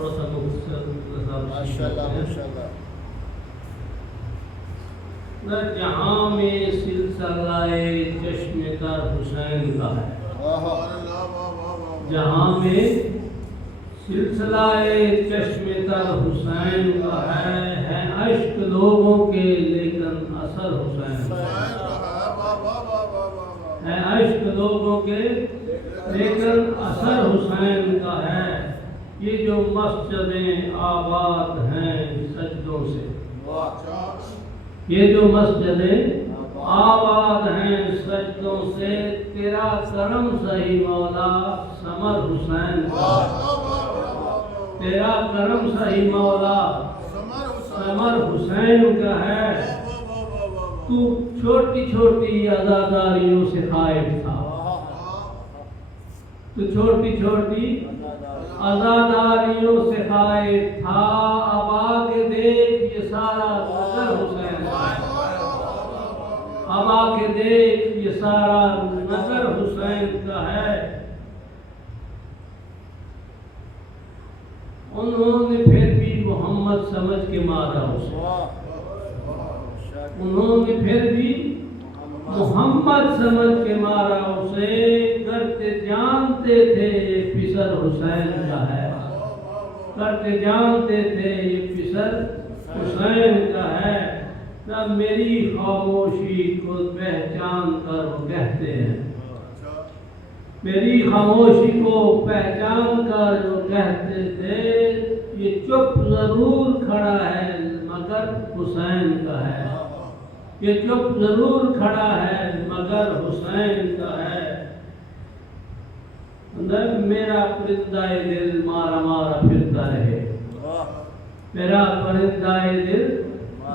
تھوڑا سا ماشاءاللہ ماشاءاللہ. جہاں میں سلسلہ چشم تر حسین کا ہے. جہاں میں سلسلہ چشم تر حسین کا ہے عشق لوگوں کے لیکن اثر حسین کا ہے عشق لوگوں کے لیکن اثر حسین کا ہے. یہ جو مسجدیں آباد ہیں سجدوں سے یہ جو مسجدیں آباد ہیں سجدوں سے تیرا کرم صحیح مولا ثمر حسین کا تیرا کرم صحیح مولا ثمر حسین کا ہے. تو چھوٹی چھوٹی عزاداریوں سے خائف تھا تو چھوٹی چھوٹی عزاداریوں سے خائف تھا. اب آگے دیکھ یہ سارا نظر حسین اب آگے دیکھ یہ سارا نظر حسین کا ہے. انہوں نے پھر بھی محمد سمجھ کے مارا اسے انہوں نے پھر بھی محمد سمجھ کے مارا اسے. کرتے جانتے تھے یہ پسر حسین کا ہے کرتے جانتے تھے یہ پسر حسین کا ہے. تب میری خاموشی کو پہچان کر وہ کہتے ہیں میری خاموشی کو پہچان کر وہ کہتے تھے یہ چپ ضرور کھڑا ہے مگر حسین کا ہے یہ چپ ضرور کھڑا ہے مگر حسین کا ہے. اندر میرا پرندہ دل مارا مارا پھرتا رہے میرا پرندہ دل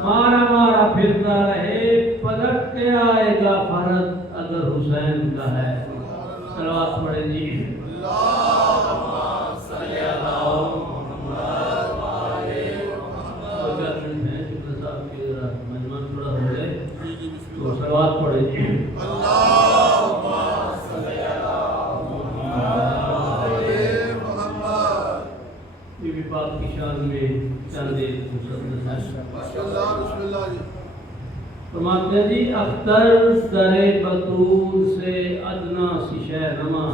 مارا مارا پھرتا رہے. پلٹ کے آئے گا فرد اگر حسین کا ہے. صلوات پڑھے جی. صلوات پڑھے جی. یہ بھی پاک کی شان میں چند فرماتے ہیں جی. اختر در بطول سے ادنا سی شہ نما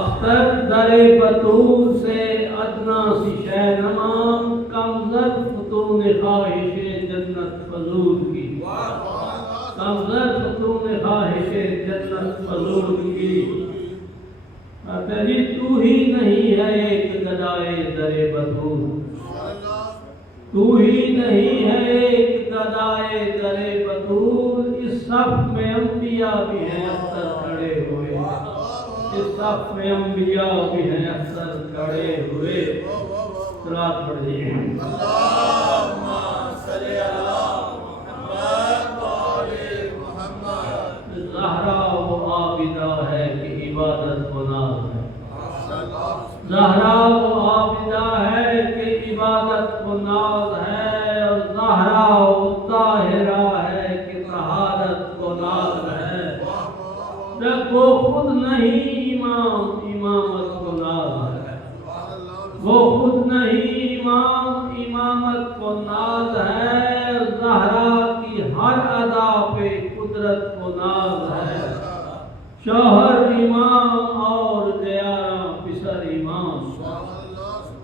اختر در بطول سے ادنا سی شہ نما کم ظرف فتون خواہش جنت فضول کی کم ظرف فتون خواہش جنت فضول کی. تیری تو ہی نہیں ہے ایک گدائے در بطول تو ہی نہیں ہے ایک گدائے در بطول. اس صف میں انبیاء بھی ہیں اکثر کھڑے ہوئے اس صف میں انبیاء بھی ہیں اکثر کھڑے ہوئے. صلوات پڑھیے. اللہم صلی علی محمد. زہرا وہ عابدہ ہے کہ عبادت کو ناز ہے زہرا وہ عابدہ ہے کہ عبادت کو ناز ہے. اور زہرا وہ طاہرہ ہے کہ طہارت کو ناز ہے. وہ خود نہیں امام امامت کو ناز ہے وہ خود نہیں امام امامت کو ناز ہے. زہرا کی ہر ادا پہ قدرت کو ناز ہے. شوہر امام اور گیارہ پسر امام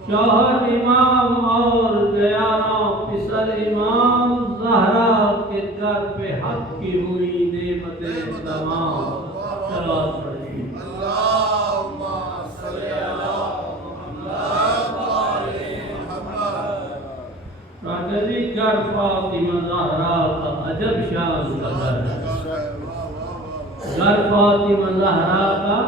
شوہر امام اور گیارہ پسر امام. زہرا کے در پہ حق کی ہوئی نعمتیں تمام. صلوات پڑھیے. اللہم صلی علی محمد. گر فاطمہ زہرا کا عجب شان کا گھر ہے گر فاطمہ زہرا کا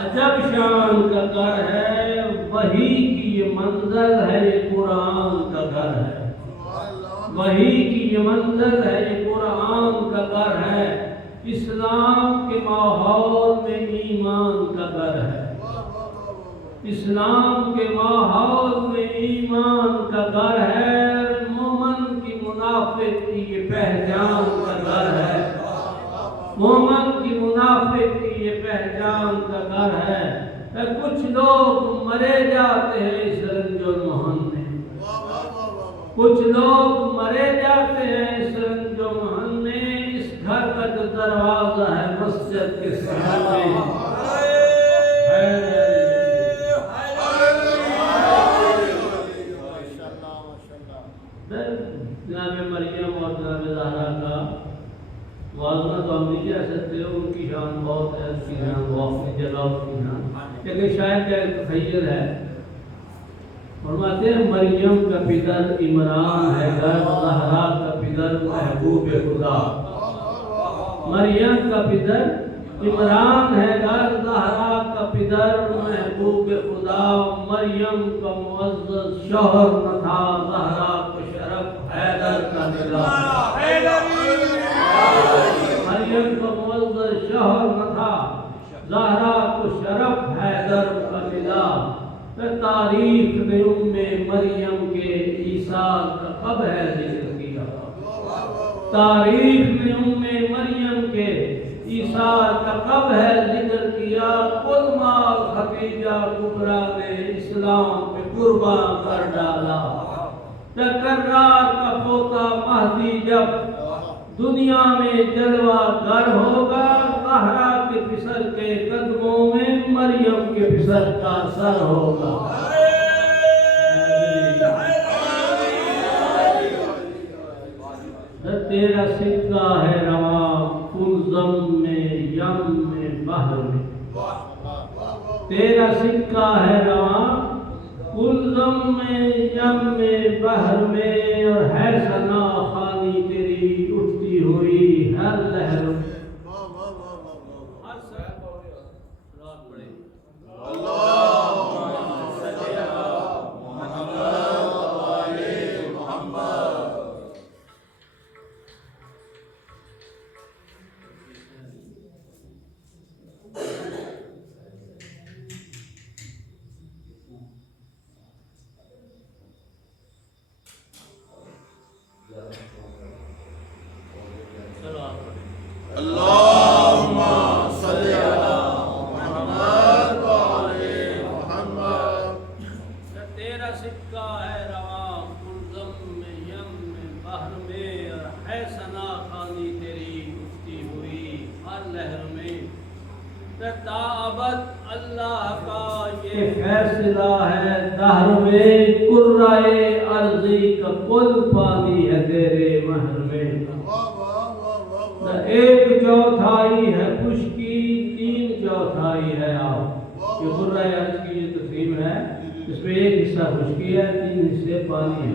عجب شان کا گھر ہے. وہی کی یہ منزل ہے یہ قرآن کا گھر ہے وہی کی یہ منزل ہے یہ قرآن کا گھر ہے. اسلام کے ماحول میں ایمان کا گھر ہے اسلام کے ماحول میں ایمان کا گھر ہے. مومن کی منافق کی یہ پہچان کا گھر ہے مومن کی منافق کی یہ پہچان کا گھر ہے. کچھ لوگ مرے جاتے ہیں اس رنج و محن میں، کچھ لوگ مرے جاتے ہیں اس رنج و محن میں، اس گھر کا جو دروازہ ہے مسجد کے سامنے جناب مریم اور جناب زہرا کا موازنہ تو ہم نہیں کہہ سکتے، ان کی شان بہت ہے، اس کی شان وہ اپنی جگہ اس کی شان، لیکن شاید کا ایک تخیل ہے۔ فرماتے ہیں مریم کا پدر عمران ہے گر، زہرا کا پدر محبوب خدا۔ مریم کا پدر عمران ہے گر، زہرا کا پدر محبوب خدا۔ مریم کا معزز شوہر نہ تھا، زہرا کو شرف حیدر کا ملا۔ مریم کا معزز شوہر نہ تھا، زہرا کو شرف حیدر کا ملا۔ تاریخ نے مریم کے عیسیٰ کا کب ہے ذکر کیا، تاریخ نے مریم کے عیسیٰ کا کب ہے ذکر کیا۔ قلما خدیجہ کبریٰ نے اسلام پہ قربان کر ڈالا۔ کرار کا پوتا مہدی جب دنیا میں جلوہ گر ہوگا، زہرا کے پسر کے قدموں میں مریم کے پسر کا سر ہوگا۔ تیرا سکہ ہے رواں کلزم میں یم میں بحر میں، تیرا سکہ ہے رواں کلزم میں یم میں بحر میں، اور ہے ثنا خوانی تیری اٹھتی ہوئی ہر لہر میں۔ اللهم صل على محمد وعلى محمد۔ تیرا سکہ ہے رواں کلزم میں یم میں بحر میں، اور ہے ثنا خوانی تیری اٹھتی ہوئی ہر لہر میں۔ تا ابد اللہ کا یہ فیصلہ ہے دہر میں، قرائے ارضی کا کل پانی ہے تیرے مہر میں۔ ایک چوتھائی ہے خشکی، تین چوتھائی ہے آب۔ یہ قرائے ارض کی جو تقسیم ہے، اس میں ایک حصہ خشکی ہے، تین حصے پانی ہے۔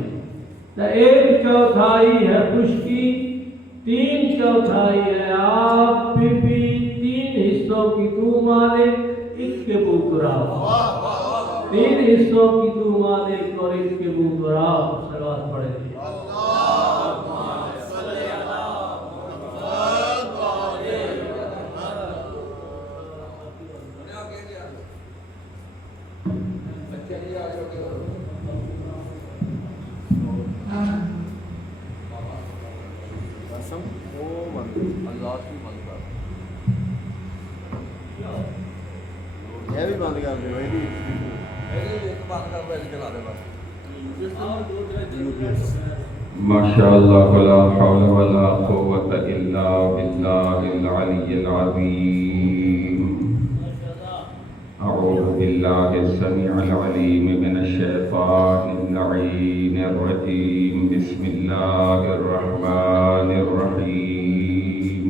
ایک چوتھائی ہے خشکی، تین چوتھائی ہے آب، پھر تین حصوں کی تو مالک، ایک کے بوترا۔ تین حصوں کی تو مالک اور ایک کے بوترا۔ صلوات پڑھے گی۔ یہ بھی بند کر دے بھائی، ماشاء اللہ ولا حول ولا قوة الا بالله العلي العظيم۔ اعوذ بالله السميع العليم من الشيطان اللعين الرجيم، بسم الله الرحمن الرحيم۔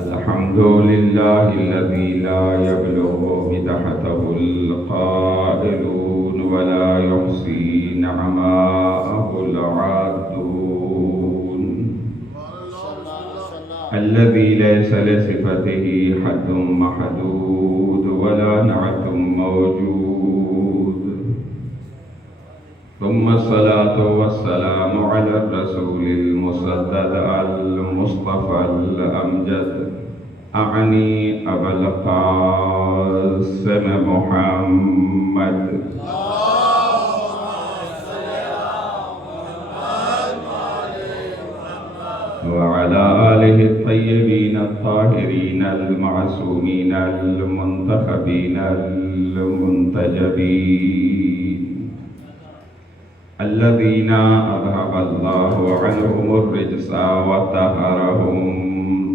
الحمد لله الذي لا يبلغ مدحته القائلون ولا يحصي نعماءه العادون، الذي ليس لصفته حد محدود ولا نعت موجود، ثم الصلاة والسلام على الرسول المسدد المصطفى الأمجد، أعني أبا القاسم محمد وعلى آله الطيبين الطاهرين المعصومين المنتخبين المنتجبين الذين أذهب الله عنهم الرجس وطهرهم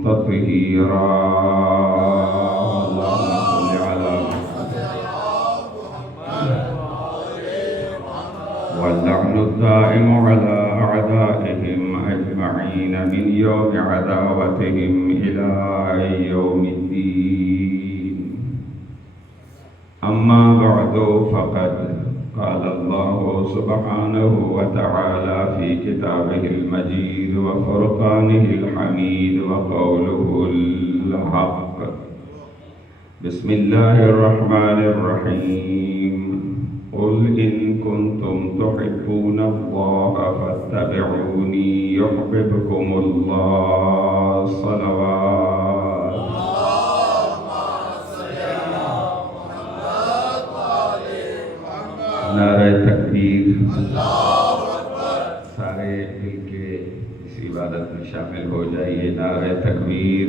تطهيرا. اللهم صل على واللعن الدائم على أعدائهم أجمعين من يوم عداوتهم إلى يوم الدين. أما بعد فقد قال الله سبحانه وتعالى في كتابه المجيد وفرقانه الحميد وقوله الحق. بسم الله الرحمن الرحيم. قل إن كنتم تحبون الله فاتبعوني يحببكم الله. صلوات. نعرہ تکبیر. سارے مل کے اس عبادت میں شامل ہو جائیے. نعرہ تکبیر.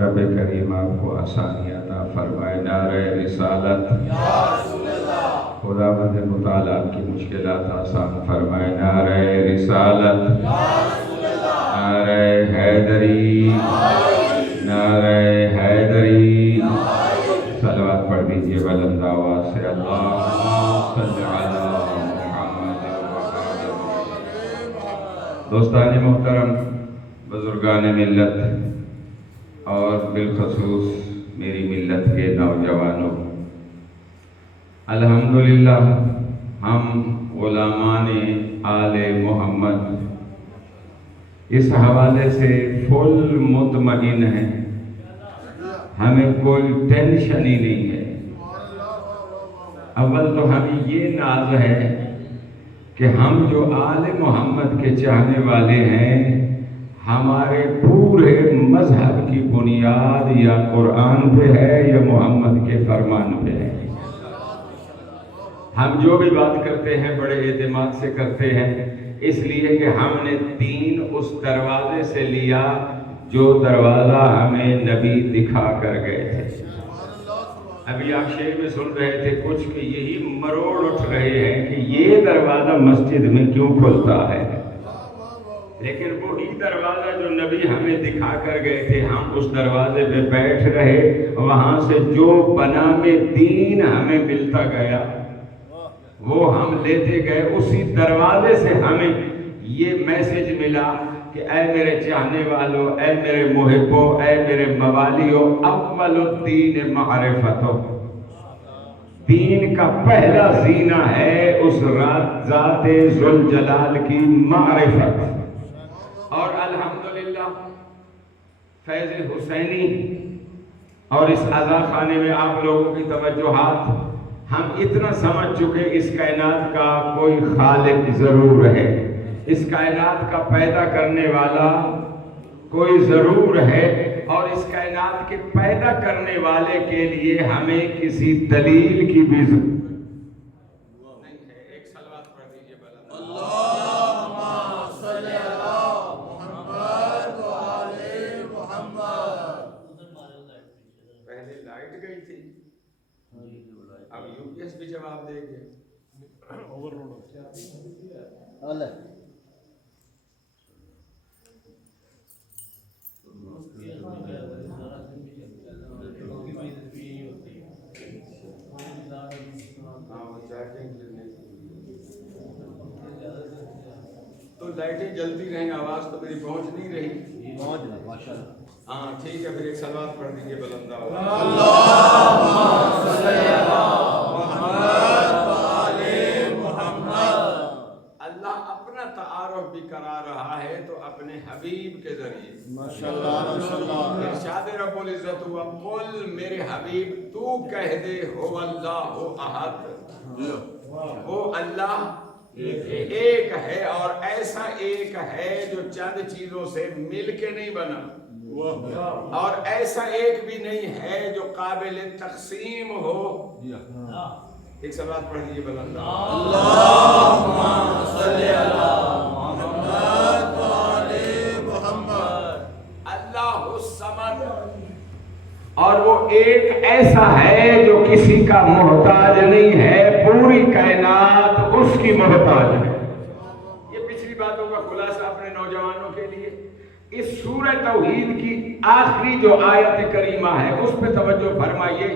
رب کریم آپ کو آسانی عطا فرمائے. نعرہ رسالت. خدا مند مطالعہ کی مشکلات آسان فرمائے. نعرہ رسالت. نعرہ حیدری. نعرہ حیدری. صلوات پڑھ دیجئے بلند آواز سے. اللہم صل علی محمد وآل محمد. دوستان محترم، بزرگان ملت اور بالخصوص میری ملت کے نوجوانوں، الحمدللہ ہم غلامان آل محمد اس حوالے سے فل مطمئن ہیں. ہمیں کوئی ٹینشن ہی نہیں ہے. اول تو ہمیں یہ ناز ہے کہ ہم جو آل محمد کے چاہنے والے ہیں، ہمارے پورے مذہب کی بنیاد یا قرآن پہ ہے یا محمد کے فرمان پہ ہے. ہم جو بھی بات کرتے ہیں بڑے اعتماد سے کرتے ہیں، اس لیے کہ ہم نے دین اس دروازے سے لیا جو دروازہ ہمیں نبی دکھا کر گئے تھے. ابھی آپ شعر میں سن رہے تھے کچھ کہ یہی مروڑ اٹھ رہے ہیں کہ یہ دروازہ مسجد میں کیوں کھلتا ہے، لیکن وہی دروازہ جو نبی ہمیں دکھا کر گئے تھے ہم اس دروازے پہ بیٹھ رہے. وہاں سے جو بنام دین ہمیں ملتا گیا وہ ہم لیتے گئے. اسی دروازے سے ہمیں یہ میسج ملا کہ اے میرے چاہنے والوں، اے میرے محبوں، اے میرے موالیوں، اول الدین معرفتو. دین کا پہلا زینہ ہے اس ذات ذوالجلال کی معرفت. اور الحمدللہ فیض حسینی اور اس عزا خانے میں آپ لوگوں کی توجہات، ہم اتنا سمجھ چکے اس کائنات کا کوئی خالق ضرور ہے، اس کائنات کا پیدا کرنے والا کوئی ضرور ہے، اور اس کائنات کے پیدا کرنے والے کے لیے ہمیں کسی دلیل کی بھی ضرورت نہیں ہے. ایک صلوات پڑھ دیجئے بلند. اللہم صل علی محمد وآل محمد. پہلے لائٹ گئی تھی، اب یو پی ایس بھی جواب دے گے. اللہ تو لائٹیں جلتی رہیں، آواز تو میری پہنچ نہیں رہی. ہاں ٹھیک ہے، پھر ایک صلوات پڑھ دیجئے بلند آواز. اللہم صل علی محمد وآل محمد. اللہ اپنا تعارف بھی کرا رہا ہے تو اپنے حبیب کے ذریعے. ماشاءاللہ ماشاءاللہ. ارشاد رب العزت ہوا قل میرے حبیب تو کہہ دے ہو اللہ احد، وہ اللہ ایک ہے اور ایسا ایک ہے جو چند چیزوں سے مل کے نہیں بنا، اور ایسا ایک بھی نہیں ہے جو قابل تقسیم ہو. ایک صلوات پڑھ لیجیے بلند. اللہم صل علی محمد وآل محمد. اور وہ ایک ایسا ہے جو کسی کا محتاج نہیں ہے، پوری کائنات اس کی محتاج ہے۔ یہ پچھلی باتوں کا خلاصہ اپنے نوجوانوں کے لیے۔ اس سورہ توحید کی آخری جو آیت کریمہ ہے اس پہ توجہ فرمائیے۔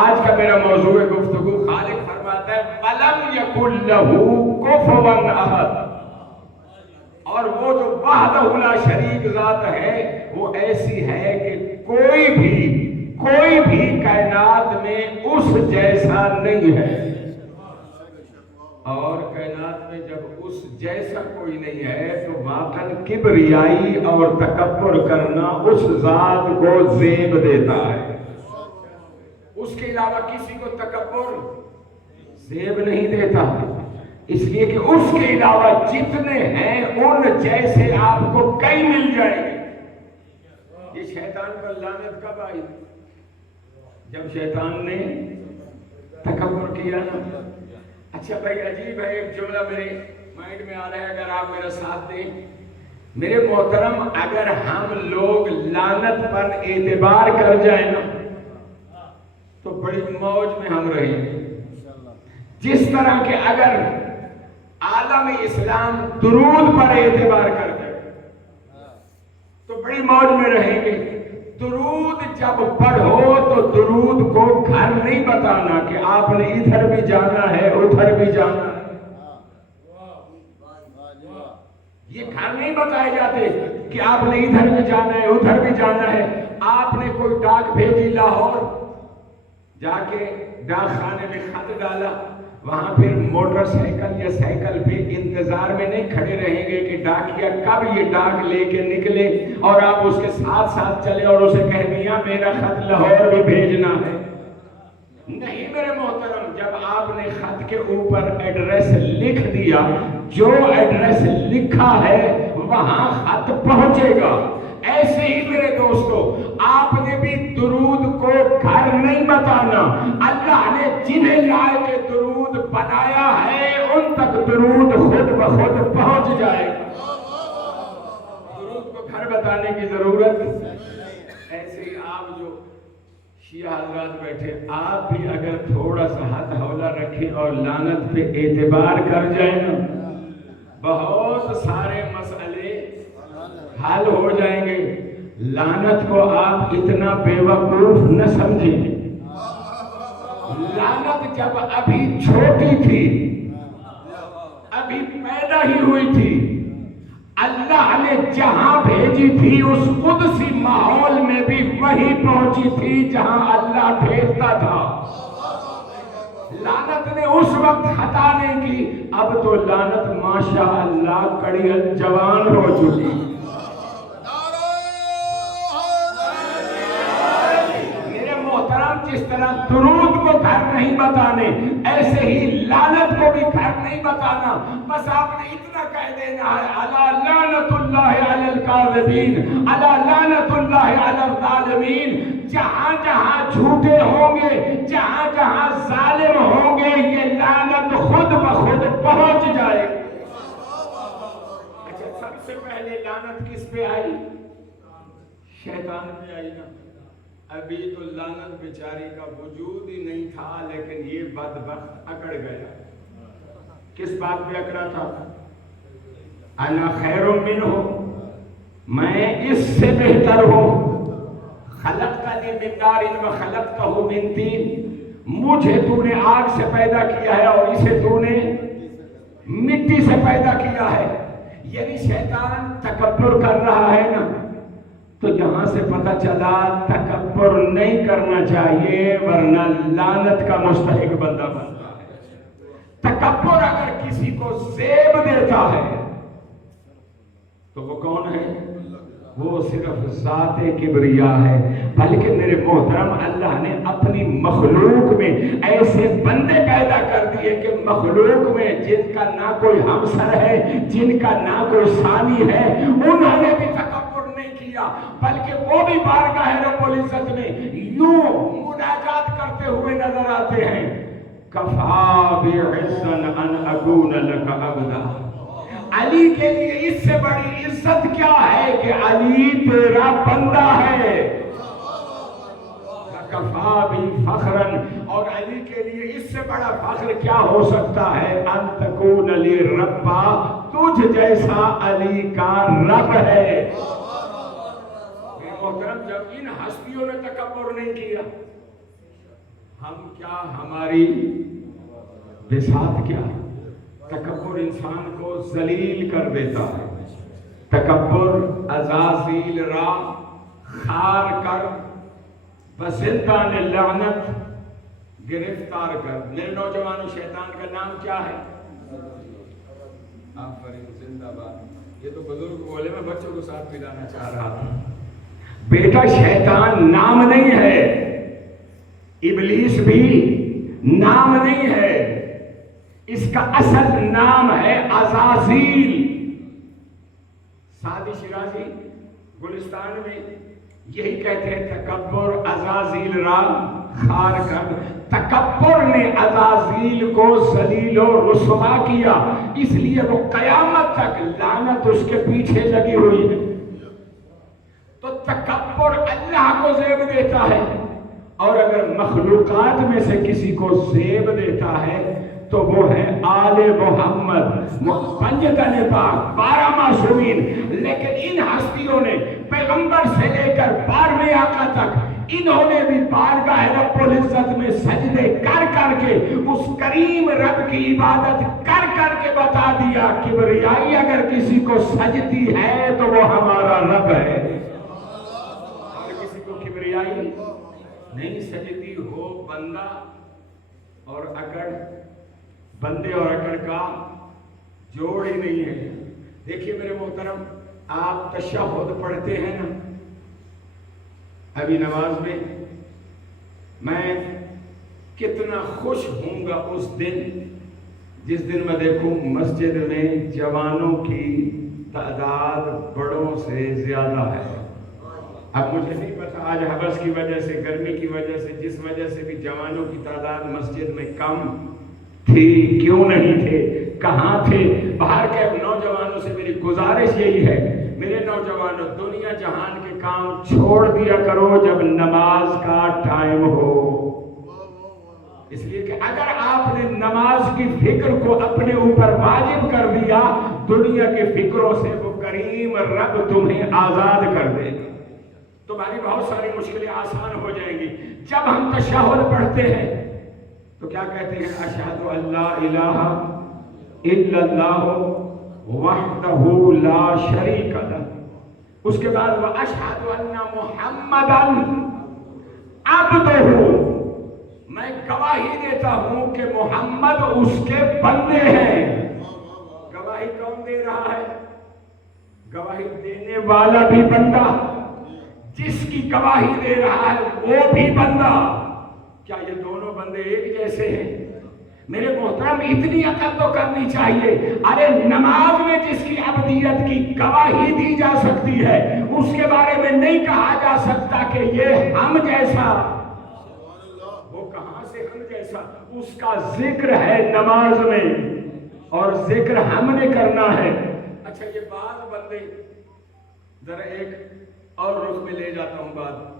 آج کا میرا موضوع گفتگو، خالق فرماتا ہے وَلَمْ يَكُنْ لَهُ كُفُوًا أَحَدٌ، اور وہ جو وحدہ لا شریک ذات ہے وہ ایسی ہے کہ کوئی بھی کائنات میں اس جیسا نہیں ہے، اور کائنات میں جب اس جیسا کوئی نہیں ہے تو واقعاً کبریائی اور تکبر کرنا اس ذات کو زیب دیتا ہے۔ اس کے علاوہ کسی کو تکبر زیب نہیں دیتا، اس لیے کہ اس کے علاوہ جتنے ہیں ان جیسے آپ کو کئی مل جائیں گے۔ یہ شیطان پر لعنت کب آئی؟ جب شیطان نے تکبر کیا نا۔ اچھا بھائی، عجیب ہے، ایک جملہ میرے مائنڈ میں آ رہا ہے، اگر آپ میرا ساتھ دیں۔ میرے محترم، اگر ہم لوگ لعنت پر اعتبار کر جائیں نا تو بڑی موج میں ہم رہیں گے۔ جس طرح کہ اگر عالم اسلام درود پر اعتبار کر جائے تو بڑی موج میں رہیں گے۔ درود جب پڑھو تو درود کو گھر نہیں بتانا کہ آپ نے ادھر بھی جانا ہے ادھر بھی جانا ہے، یہ گھر نہیں بتائے جاتے کہ آپ نے ادھر بھی جانا ہے ادھر بھی جانا ہے۔ آپ نے کوئی ڈاک بھیجی لاہور، جا کے ڈاک خانے میں خط ڈالا، وہاں پھر موٹر سائیکل یا سائیکل پہ انتظار میں نہیں کھڑے رہیں گے کہ ڈاکیا کب یہ ڈاک لے کے نکلے، اور آپ اس کے ساتھ ساتھ چلے اور اسے کہہ دیا میرا خط لاہور بھی بھیجنا ہے۔ نہیں میرے محترم، جب آپ نے خط کے اوپر ایڈریس لکھ دیا، جو ایڈریس لکھا ہے وہاں خط پہنچے گا۔ ایسے ہی میرے دوستو، آپ نے بھی درود کو گھر نہیں بتانا۔ اللہ نے جنہیں لائے کے درود بنایا ہے ان تک درود خود بخود پہنچ جائے گا۔ درود کو گھر بتانے کی ضرورت۔ ایسے ہی آپ جو شیعہ حضرات بیٹھے، آپ بھی اگر تھوڑا سا ہاتھ حولہ رکھیں اور لعنت پہ اعتبار کر جائیں نا، بہت سارے مسئلے حل ہو جائیں گے۔ لعنت کو آپ اتنا بے وقوف نہ سمجھیں۔ لعنت جب ابھی چھوٹی تھی، ابھی پیدا ہی ہوئی تھی، اللہ نے جہاں بھیجی تھی اس قدسی ماحول میں بھی وہی پہنچی تھی جہاں اللہ بھیجتا تھا۔ لعنت نے اس وقت خطا نہیں کی، اب تو لعنت ماشاء اللہ کڑی جوان ہو چکی۔ جس طرح درود کو گھر نہیں بتانے، ایسے ہی لعنت کو بھی گھر نہیں بتانا۔ بس آپ نے اتنا کہہ دینا ہے الا لعنت اللہ علی الکاذبین، الا لعنت اللہ علی الظالمین۔ جہاں جہاں جھوٹے ہوں گے، جہاں جہاں ظالم ہوں گے، یہ لعنت خود بخود پہنچ جائے گی۔ اچھا، سب سے پہلے لعنت کس پہ آئی؟ شیطان پہ آئی نا۔ ابھی تو لعنت بیچاری کا وجود ہی نہیں تھا، لیکن یہ بدبخت اکڑ گیا۔ کس بات پہ اکڑا تھا؟ انا خیر منہ، میں اس سے بہتر ہوں۔ خلقتنی من نار وخلقتہ من طین، مجھے تو نے آگ سے پیدا کیا ہے اور اسے تو نے مٹی سے پیدا کیا ہے۔ یعنی شیطان تکبر کر رہا ہے نا، تو یہاں سے پتہ چلا تکبر نہیں کرنا چاہیے، ورنہ لعنت کا مستحق بندہ بنتا ہے۔ تکبر اگر کسی کو زیب دیتا ہے تو وہ کون ہے؟ وہ صرف ذات کبریا ہے۔ بلکہ میرے محترم، اللہ نے اپنی مخلوق میں ایسے بندے پیدا کر دیے کہ مخلوق میں جن کا نہ کوئی ہمسر ہے، جن کا نہ کوئی ثانی ہے، انہوں نے بھی تکبر نہیں کیا، بلکہ وہ بھی بارگاہ رب العزت میں یوں مناجات کرتے ہوئے نظر آتے ہیں، کفا بعزن ان اکون لک عبدا۔ علی کے لیے اس سے بڑی عزت کیا ہے کہ علی تیرا بندہ ہے۔ وَكَفَى بِي فَخْرًا، اور علی کے لیے اس سے بڑا فخر کیا ہو سکتا ہے؟ ان تکون لی ربا، تجھ جیسا علی کا رب ہے۔ محترم، جب ان ہستیوں نے تکبر نہیں کیا، ہم کیا، ہماری بساط کیا؟ تکبر انسان کو ذلیل کر دیتا ہے۔ تکبر عزازیل را خار کر، بزندان لعنت گرفتار کر۔ میرے نوجوانوں، شیطان کا نام کیا ہے؟ آفرین، زندہ باد۔ یہ تو بزرگ بولے، میں بچوں کو ساتھ ملانا چاہ رہا تھا۔ بیٹا، شیطان نام نہیں ہے، ابلیس بھی نام نہیں ہے، اس کا اصل نام ہے عزازیل۔ سعدی شیرازی گلستان میں یہی کہتے ہیں، تکبر عزازیل را خار کر۔ تکبر نے عزازیل کو ذلیل و رسوا کیا، اس لیے وہ قیامت تک لعنت اس کے پیچھے لگی ہوئی ہے۔ تو تکبر اللہ کو زیب دیتا ہے، اور اگر مخلوقات میں سے کسی کو زیب دیتا ہے تو وہ ہے آل محمد، پنجتن پاک، 12 معصومین۔ لیکن ان ہستیوں نے پیغمبر سے لے کر 12ویں آقا تک، انہوں نے بھی بارگاہ رب العزت میں سجدے کر کر کے اس کریم رب کی عبادت کر کر کے بتا دیا، کبریائی اگر کسی کو سجدی ہے تو وہ ہمارا رب ہے، اور کسی کو کبریائی نہیں سجدی ہو بندہ اور اکڑ، بندے اور اکڑ کا جوڑ ہی نہیں ہے۔ دیکھیے میرے محترم، آپ تشہد پڑھتے ہیں نا، ابھی نماز میں کتنا خوش ہوں گا اس دن جس دن میں دیکھوں مسجد میں جوانوں کی تعداد بڑوں سے زیادہ ہے۔ اب مجھے نہیں پتا آج حبس کی وجہ سے، گرمی کی وجہ سے، جس وجہ سے بھی جوانوں کی تعداد مسجد میں کم تھی، کیوں نہیں تھے، کہاں تھے؟ باہر کے نوجوانوں سے میری گزارش یہی ہے، میرے نوجوانوں، دنیا جہان کے کام چھوڑ دیا کرو جب نماز کا ٹائم ہو۔ اس لیے کہ اگر آپ نے نماز کی فکر کو اپنے اوپر واجب کر دیا، دنیا کے فکروں سے وہ کریم رب تمہیں آزاد کر دے گا، تمہاری بہت ساری مشکلیں آسان ہو جائیں گی۔ جب ہم تشہد پڑھتے ہیں تو کیا کہتے ہیں؟ اشہد ان لا الہ الا اللہ وحدہ لا شریک لہ، اس کے بعد واشہد ان محمدا عبدہ، میں گواہی دیتا ہوں کہ محمد اس کے بندے ہیں۔ گواہی کون دے رہا ہے؟ گواہی دینے والا بھی بندہ، جس کی گواہی دے رہا ہے وہ بھی بندہ۔ کیا یہ دونوں بندے ایک جیسے ہیں؟ میرے محترم، اتنی عقل تو کرنی چاہیے۔ ارے نماز میں جس کی عبدیت کی گواہی دی جا سکتی ہے، اس کے بارے میں نہیں کہا جا سکتا کہ یہ ہم جیسا۔ وہ کہاں سے ہم جیسا؟ اس کا ذکر ہے نماز میں، اور ذکر ہم نے کرنا ہے۔ اچھا، یہ بعض بندے، ذرا ایک اور رخ میں لے جاتا ہوں بات،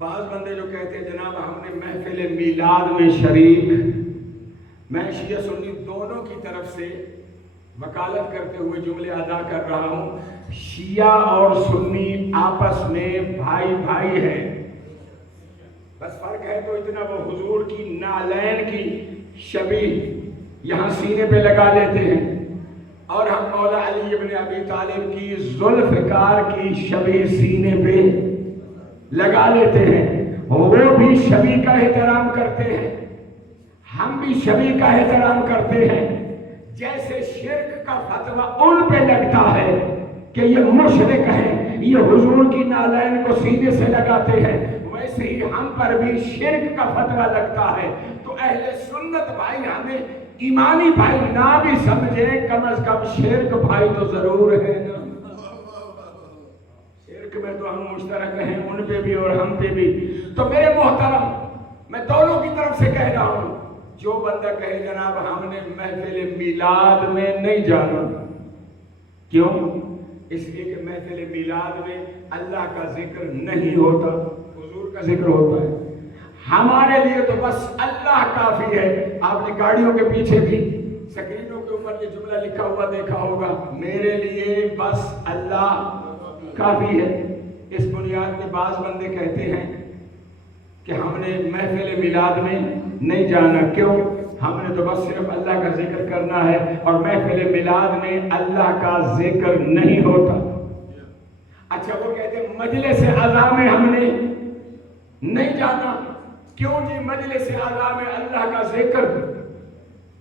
بعض بندے جو کہتے ہیں جناب ہم نے محفل میلاد میں شریک، میں شیعہ سنی دونوں کی طرف سے وکالت کرتے ہوئے جملے ادا کر رہا ہوں، شیعہ اور سنی آپس میں بھائی بھائی ہیں، بس فرق ہے تو اتنا، وہ حضور کی نالین کی شبیہ یہاں سینے پہ لگا لیتے ہیں، اور ہم مولا علی ابن ابی طالب کی ذوالفقار کی شبیہ سینے پہ لگا لیتے ہیں۔ وہ بھی شبیہ کا احترام کرتے ہیں، ہم بھی شبیہ کا احترام کرتے ہیں۔ جیسے شرک کا فتویٰ ان پہ لگتا ہے کہ یہ مشرک ہیں، یہ حضور کی نالین کو سینے سے لگاتے ہیں، ویسے ہی ہم پر بھی شرک کا فتویٰ لگتا ہے۔ تو اہل سنت بھائی ہمیں ایمانی بھائی نہ بھی سمجھیں، کم از کم شرک بھائی تو ضرور ہے نا۔ شرک میں تو ہم مشترک ہیں، ان پہ بھی اور ہم پہ بھی۔ تو میرے محترم، میں دونوں کی طرف سے کہہ رہا ہوں، جو بندہ کہے جناب ہم نے محفل میلاد میں نہیں جانا، کیوں؟ اس لیے کہ محفل میلاد میں اللہ کا ذکر نہیں ہوتا، حضور کا ذکر ہوتا ہے. ہمارے لیے تو بس اللہ کافی ہے. آپ نے گاڑیوں کے پیچھے بھی سکرینوں کے اوپر یہ جملہ لکھا ہوا دیکھا ہوگا, میرے لیے بس اللہ کافی ہے. اس بنیاد میں بعض بندے کہتے ہیں کہ ہم نے محفل میلاد میں نہیں جانا. کیوں؟ ہم نے تو بس صرف اللہ کا ذکر کرنا ہے اور محفل میلاد میں اللہ کا ذکر نہیں ہوتا. اچھا, وہ کہتے ہیں مجلس اعلیٰ میں ہم نے نہیں جانا. کیوں جی؟ مجلس اعلیٰ میں اللہ کا ذکر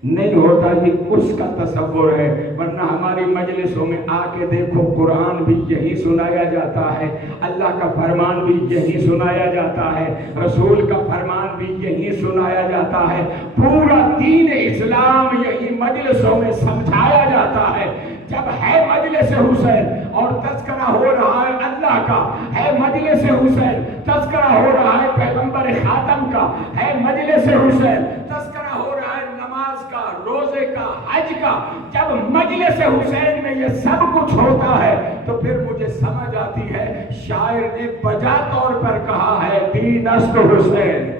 نہیں ہوتا. یہ اس کا تصور ہے, ورنہ ہماری مجلسوں میں آ کے دیکھو قرآن بھی یہی سنایا جاتا ہے, اللہ کا فرمان بھی یہی سنایا جاتا ہے, رسول کا فرمان بھی یہی سنایا جاتا ہے. پورا دین اسلام یہی مجلسوں میں سمجھایا جاتا ہے. جب ہے مجلس حسین اور تذکرہ ہو رہا ہے اللہ کا, ہے مجلس حسین تذکرہ ہو رہا ہے پیغمبر خاتم کا, ہے مجلس حسین تذکرہ ہو رہا ہے نماز کا, روزے کا, حج کا. جب مجلس حسین میں یہ سب کچھ ہوتا ہے تو پھر مجھے سمجھ آتی ہے شاعر نے بجا طور پر کہا ہے دین است حسین,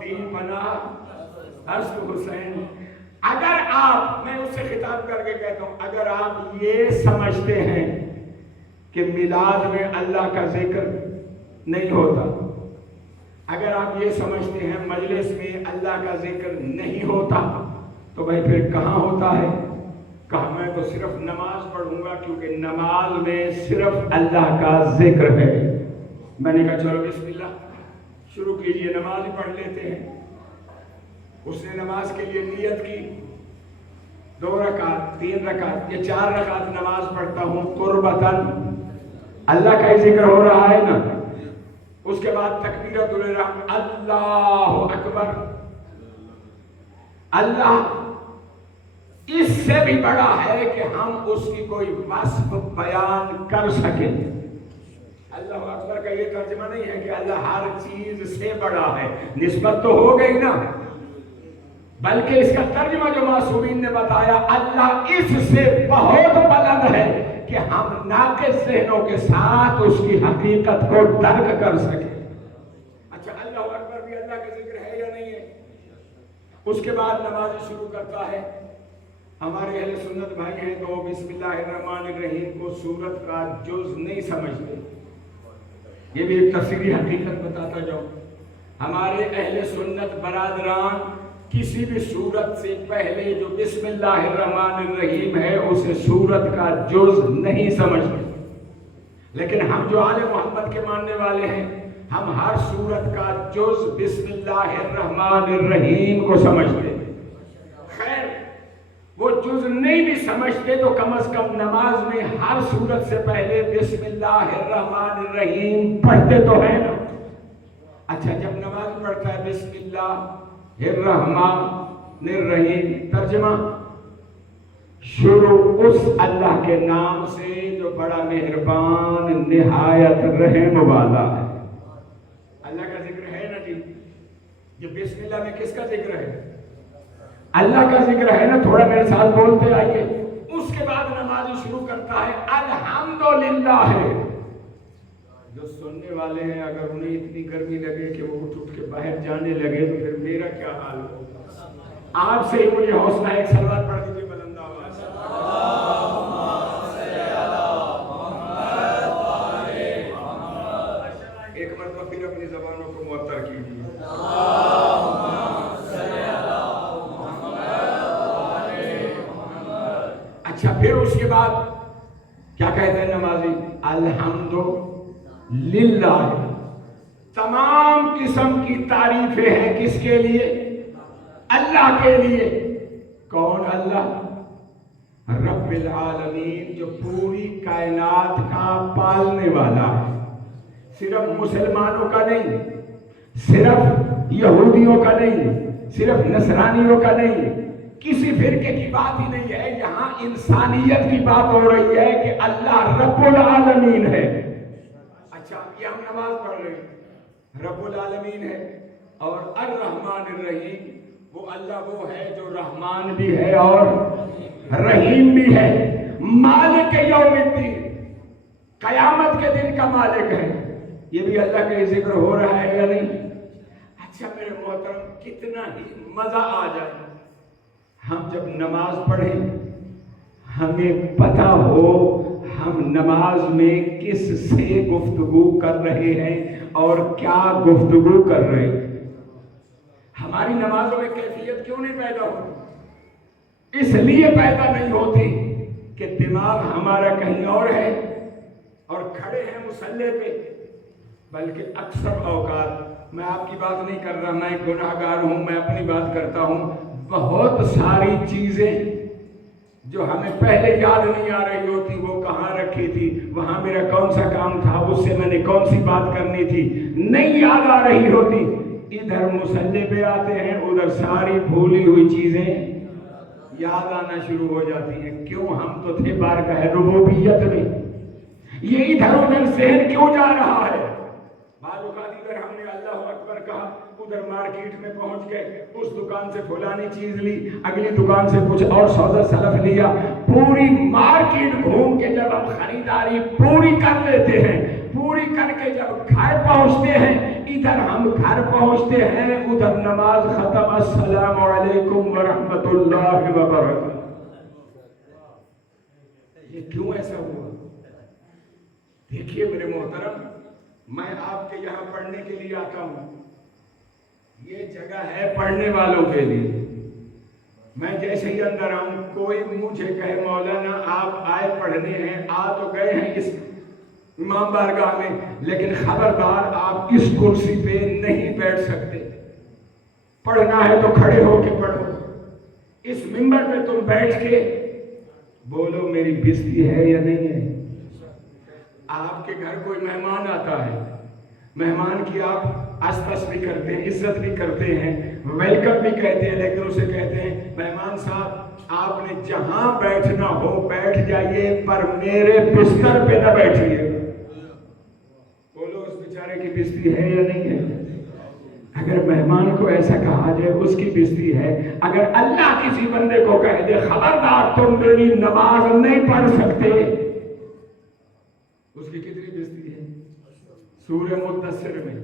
دین بنا است حسین. اگر آپ, میں اس سے خطاب کر کے کہتا ہوں, اگر آپ یہ سمجھتے ہیں کہ میلاد میں اللہ کا ذکر نہیں ہوتا, اگر آپ یہ سمجھتے ہیں مجلس میں اللہ کا ذکر نہیں ہوتا, تو بھائی پھر کہاں ہوتا ہے؟ کہا میں تو صرف نماز پڑھوں گا کیونکہ نماز میں صرف اللہ کا ذکر ہے. میں نے کہا چلو بسم اللہ شروع کیجئے, نماز ہی پڑھ لیتے ہیں. اس نے نماز کے لیے نیت کی, 2 رکعت 3 رکعت یا 4 رکعت نماز پڑھتا ہوں قربتاً, اللہ کا ہی ذکر ہو رہا ہے نا. اس کے بعد تکبیرۃ الاحرام, اللہ اکبر. اللہ اس سے بھی بڑا ہے کہ ہم اس کی کوئی وصف بیان کر سکیں. اللہ اکبر کا یہ ترجمہ نہیں ہے کہ اللہ ہر چیز سے بڑا ہے, نسبت تو ہو گئی نا, بلکہ اس کا ترجمہ جو معصومین نے بتایا, اللہ اس سے بہت بلند ہے کہ ہم ناقص ذہنوں کے ساتھ اس کی حقیقت کو درک کر سکیں. اچھا, اللہ اکبر بھی اللہ کا ذکر ہے یا نہیں ہے؟ اس کے بعد نماز شروع کرتا ہے. ہمارے اہل سنت بھائی ہیں تو بسم اللہ الرحمن الرحیم کو سورت کا جز نہیں سمجھتے. یہ بھی ایک تفصیلی حقیقت بتاتا جاؤں. ہمارے اہل سنت برادران کسی بھی سورت سے پہلے جو بسم اللہ الرحمن الرحیم ہے اسے سورت کا جز نہیں سمجھتے. لیکن ہم جو آل محمد کے ماننے والے ہیں, ہم ہر سورت کا جز بسم اللہ الرحمن الرحیم کو سمجھتے ہیں. خیر, وہ جز نہیں بھی سمجھتے تو کم از کم نماز میں ہر سورت سے پہلے بسم اللہ الرحمن الرحیم پڑھتے تو ہیں نا. اچھا, جب نماز پڑھتا ہے بسم اللہ الرحمن الرحیم, ترجمہ شروع اس اللہ کے نام سے جو بڑا مہربان نہایت رحم والا ہے. اللہ کا ذکر ہے نا جی. یہ بسم اللہ میں کس کا ذکر ہے؟ اللہ کا ذکر ہے نا. تھوڑا میرے ساتھ بولتے آئیے. اس کے بعد نماز شروع کرتا ہے الحمدللہ ہے. جو سننے والے ہیں اگر انہیں اتنی گرمی لگے کہ وہ اٹھ کے باہر جانے لگے تو پھر میرا کیا حال ہوگا؟ آپ سے ہی مجھے حوصلہ ہے. ایک صلوات پڑھ دیجیے بلند آواز. ایک مرتبہ پھر اپنی زبانوں کو معطر کیجیے. اچھا, پھر اس کے بعد کیا کہتے ہیں نمازی؟ الحمدللہ. تمام قسم کی تعریفیں ہیں کس کے لیے؟ اللہ کے لیے. کون اللہ؟ رب العالمین, جو پوری کائنات کا پالنے والا ہے. صرف مسلمانوں کا نہیں, صرف یہودیوں کا نہیں, صرف نصرانیوں کا نہیں, کسی فرقے کی بات ہی نہیں ہے. یہاں انسانیت کی بات ہو رہی ہے کہ اللہ رب العالمین ہے. اچھا, یہ ہم نماز پڑھ رہے ہیں, رب العالمین ہے. اور الرحمن الرحیم, وہ اللہ وہ ہے جو رحمان بھی ہے اور رحیم بھی ہے. مالک یوم الدین, قیامت کے دن کا مالک ہے. یہ بھی اللہ کا ذکر ہو رہا ہے یا نہیں؟ اچھا میرے محترم، کتنا ہی مزہ آ جائے ہم جب نماز پڑھیں ہمیں پتہ ہو ہم نماز میں کس سے گفتگو کر رہے ہیں اور کیا گفتگو کر رہے ہیں۔ ہماری نمازوں میں کیفیت کیوں نہیں پیدا ہوتی؟ اس لیے پیدا نہیں ہوتی کہ دماغ ہمارا کہیں اور ہے اور کھڑے ہیں مصلی پہ، بلکہ اکثر اوقات، میں آپ کی بات نہیں کر رہا، میں گناہ گار ہوں، میں اپنی بات کرتا ہوں، بہت ساری چیزیں جو ہمیں پہلے یاد نہیں آ رہی ہوتی، وہ کہاں رکھی تھی، وہاں میرا کون سا کام تھا، اس سے میں نے کون سی بات کرنی تھی، نہیں یاد آ رہی ہوتی، ادھر مصلی پہ آتے ہیں، ادھر ساری بھولی ہوئی چیزیں یاد آنا شروع ہو جاتی ہیں۔ کیوں؟ ہم تو تھے بارگاہ ربوبیت میں، یہ ادھر ادھر ذہن کیوں جا رہا ہے؟ بعض اوقات ادھر ہم نے اللہ اکبر کہا، ادھر مارکیٹ میں پہنچ گئے، اس دکان سے فلانی چیز لی، اگلی دکان سے کچھ اور سودا سلف لیا، پوری مارکیٹ گھوم کے جب ہم خریداری پوری کر لیتے ہیں، پوری کر کے جب گھر پہنچتے ہیں، ادھر ہم گھر پہنچتے ہیں، ادھر نماز ختم، السلام علیکم ورحمۃ اللہ وبرکاتہ۔ یہ کیوں ایسا ہوا؟ دیکھیے میرے محترم، میں آپ کے یہاں پڑھنے کے لیے آتا ہوں، یہ جگہ ہے پڑھنے والوں کے لیے۔ میں جیسے ہی اندر آؤں، کوئی مجھے کہے مولانا آپ آئے پڑھنے ہیں، آ تو گئے ہیں اس امام بارگاہ میں، لیکن خبردار آپ اس کرسی پہ نہیں بیٹھ سکتے، پڑھنا ہے تو کھڑے ہو کے پڑھو، اس منبر پہ تم بیٹھ کے بولو میری بستی ہے یا نہیں ہے۔ آپ کے گھر کوئی مہمان آتا ہے، مہمان کی آپ آستس بھی کرتے ہیں، عزت بھی کرتے ہیں، ویلکم بھی کہتے ہیں، لیکن اسے کہتے ہیں مہمان صاحب آپ نے جہاں بیٹھنا ہو بیٹھ جائیے، پر میرے بستر پہ نہ بیٹھیے۔ بولو اس بیچارے کی بستی ہے یا نہیں ہے؟ اگر مہمان کو ایسا کہا جائے اس کی بستی ہے، اگر اللہ کسی بندے کو کہہ دے خبردار تم میری نماز نہیں پڑھ سکتے، اس کی کتنی بستی ہے؟ سورہ مدثر میں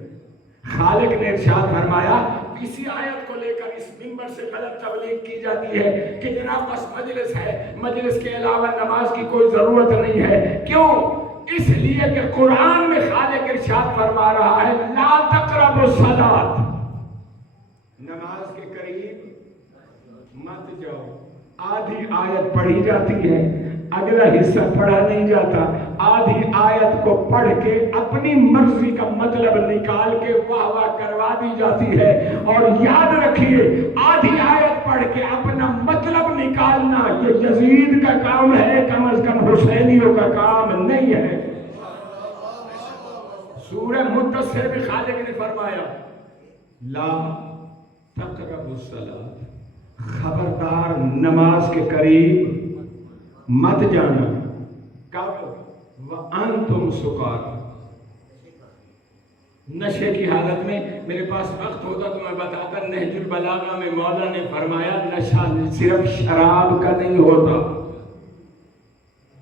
خالق نے ارشاد فرمایا، اسی آیت کو لے کر اس منبر سے غلط تبلیغ کی جاتی ہے کہ جناب بس مجلس ہے، مجلس کے علاوہ نماز کی کوئی ضرورت نہیں ہے۔ کیوں؟ اس لیے کہ قرآن میں خالق ارشاد فرما رہا ہے لا تقربوا الصلاۃ، نماز کے قریب مت جاؤ۔ آدھی آیت پڑھی جاتی ہے، اگلا حصہ پڑھا نہیں جاتا، آدھی آیت کو پڑھ کے اپنی مرضی کا مطلب نکال کے واہ واہ کروا دی جاتی ہے، اور یاد رکھیے آدھی آیت پڑھ کے اپنا مطلب نکالنا یہ یزید کا کام ہے، کم از کم حسینیوں کا کام نہیں ہے۔ سورہ مدثر میں خالق نے فرمایا لا تقربوا الصلاۃ، خبردار نماز کے قریب مت جانا۔ کب؟ وَأَنْتُمْ سُكَارَىٰ، نشے کی حالت میں۔ میرے پاس وقت ہوتا تو میں بتاتا، نہج البلاغہ میں مولا نے فرمایا نشہ صرف شراب کا نہیں ہوتا،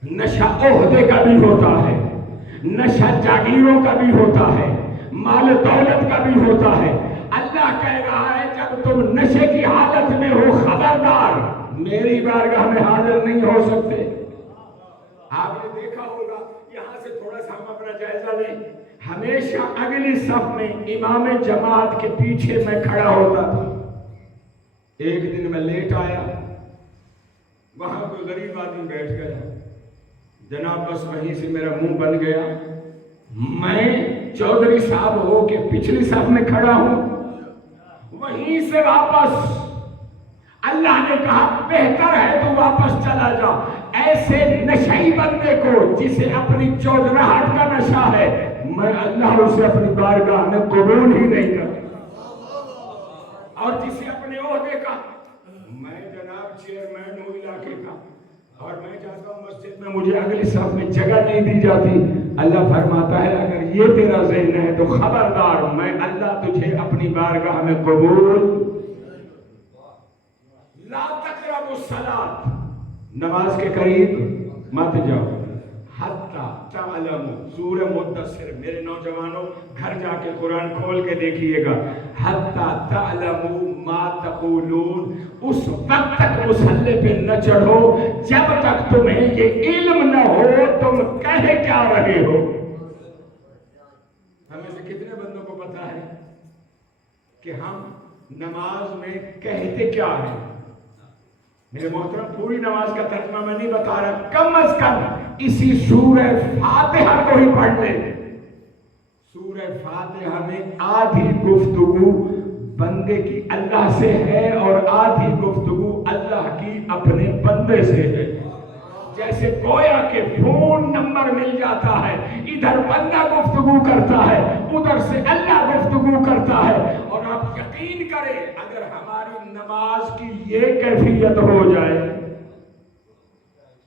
نشہ عہدے کا بھی ہوتا ہے، نشہ جاگیروں کا بھی ہوتا ہے، مال دولت کا بھی ہوتا ہے۔ اللہ کہہ رہا ہے جب تم نشے کی حالت میں ہو خبردار میری بارگاہ میں حاضر نہیں ہو سکتے۔ آپ نے دیکھا ہوگا، یہاں سے تھوڑا سا ہم اپنا جائزہ لیں، ہمیشہ اگلی صف میں امام جماعت کے پیچھے میں کھڑا ہوتا تھا۔ ایک دن میں لیٹ آیا، وہاں کوئی غریب آدمی بیٹھ گیا، جناب بس وہیں سے میرا منہ بن گیا، میں چودھری صاحب ہو کے پچھلی صف میں کھڑا ہوں، وہیں سے واپس اللہ نے کہا بہتر ہے تو واپس چلا جا۔ ایسے نشئی بندے کو جسے اپنی چودراہٹ کا نشہ ہے، میں اللہ اسے اپنی بارگاہ میں قبول ہی نہیں کرتا، اور جسے اپنے عہدے کا، میں جناب چیئرمین ہوں علاقے کا اور میں چاہتا ہوں مسجد میں مجھے اگلی صف میں جگہ نہیں دی جاتی، اللہ فرماتا ہے اگر یہ تیرا ذہن ہے تو خبردار میں اللہ تجھے اپنی بارگاہ میں قبول۔ لا تقربوا الصلاۃ، نماز کے قریب مت جاؤ، حتی حتی تعلموا، سورہ مدثر، میرے نوجوانوں گھر جا کے قرآن کھول کے دیکھیے گا، حتی تعلموا ما تقولون، اس وقت تک مسلح پہ نہ چڑھو جب تک تمہیں یہ علم نہ ہو تم کہہ کیا رہے ہو۔ ہمیں سے کتنے بندوں کو پتا ہے کہ ہم نماز میں کہتے کیا ہیں؟ میرے محترم پوری نماز کا ترجمہ میں نہیں بتا رہا، کم از کم اسی سورہ فاتحہ کو ہی پڑھ لیں۔ سورہ فاتحہ میں آدھی گفتگو بندے کی اللہ سے ہے اور آدھی گفتگو اللہ کی اپنے بندے سے ہے۔ جیسے گویا کہ فون نمبر مل جاتا ہے، ادھر بندہ گفتگو کرتا ہے، ادھر سے اللہ گفتگو کرتا ہے۔ اور آپ یقین کریں اگر ہماری نماز کی یہ کیفیت ہو جائے،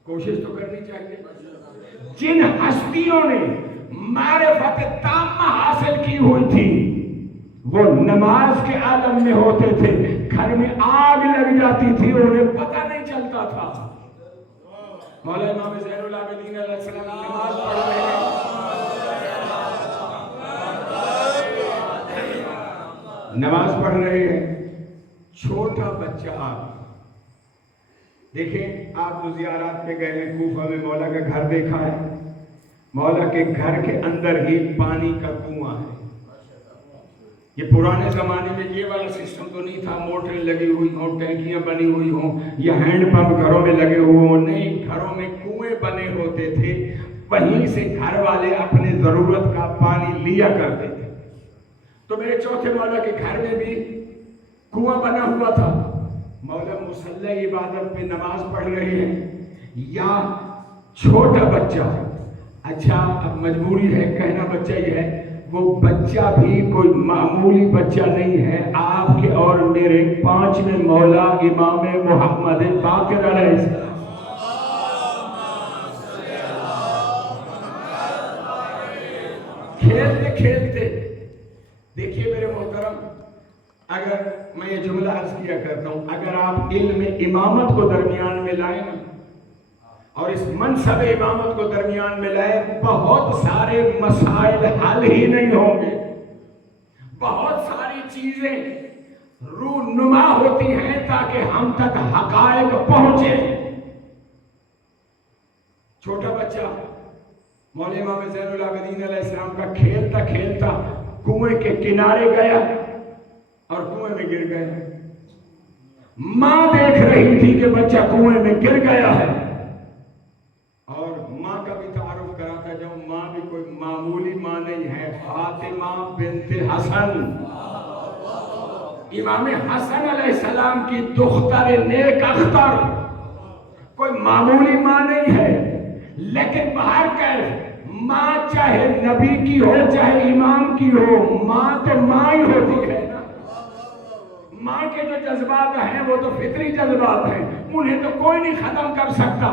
کوشش تو کرنی چاہیے۔ جن ہستیوں نے معرفت تامہ حاصل کی ہوئی تھی وہ نماز کے عالم میں ہوتے تھے، گھر میں آگ لگ جاتی تھی انہیں پتہ نہیں چلتا تھا۔ مولا امام زین العابدین علیہ السلام نماز پڑھ رہے ہیں، نماز پڑھ رہے ہیں، چھوٹا بچہ، دیکھیں آپ جو زیارات پہ گئے ہیں، کوفہ میں مولا کا گھر دیکھا ہے، مولا کے گھر کے اندر ہی پانی کا کنواں ہے۔ یہ پرانے زمانے میں یہ والا سسٹم تو نہیں تھا، موٹریں لگی ہوئی ہوں، ٹینکیاں بنی ہوئی ہوں یا ہینڈ پمپ گھروں میں لگے ہوئے ہوں، نہیں، گھروں میں کنویں بنے ہوتے تھے، وہیں سے گھر والے اپنے ضرورت کا پانی لیا کرتے تھے۔ تو میرے چوتھے مولا کے گھر میں بھی کنواں بنا ہوا تھا، مولا مصلی عبادت پہ نماز پڑھ رہے ہیں، یا چھوٹا بچہ، اچھا اب مجبوری ہے کہنا بچہ ہی ہے، وہ بچہ بھی کوئی معمولی بچہ نہیں ہے، آپ کے اور میرے پانچویں مولا امام محمد باقر علیہ السلام۔ کھیلتے کھیلتے دیکھیے میرے محترم، اگر میں یہ جملہ عرض کیا کرتا ہوں، اگر آپ علم امامت کو درمیان میں لائیں نا اور اس منصب امامت کو درمیان میں لائے، بہت سارے مسائل حل ہی نہیں ہوں گے، بہت ساری چیزیں رونما ہوتی ہیں تاکہ ہم تک حقائق پہنچے۔ چھوٹا بچہ مولا امام زین العابدین علیہ السلام کا کھیلتا کھیلتا کنویں کے کنارے گیا اور کنویں میں گر گیا۔ ماں دیکھ رہی تھی کہ بچہ کنویں میں گر گیا ہے، اور ماں کا بھی تعارف کراتا جاؤں، ماں بھی کوئی معمولی ماں نہیں ہے، فاطمہ بنت حسن، امام حسن علیہ السلام کی دختر نیک اختر، کوئی معمولی ماں نہیں ہے۔ لیکن باہر کیف ماں چاہے نبی کی ہو چاہے امام کی ہو، ماں تو ماں ہی ہوتی ہے نا۔ ماں کے جو جذبات ہیں وہ تو فطری جذبات ہیں، انہیں تو کوئی نہیں ختم کر سکتا۔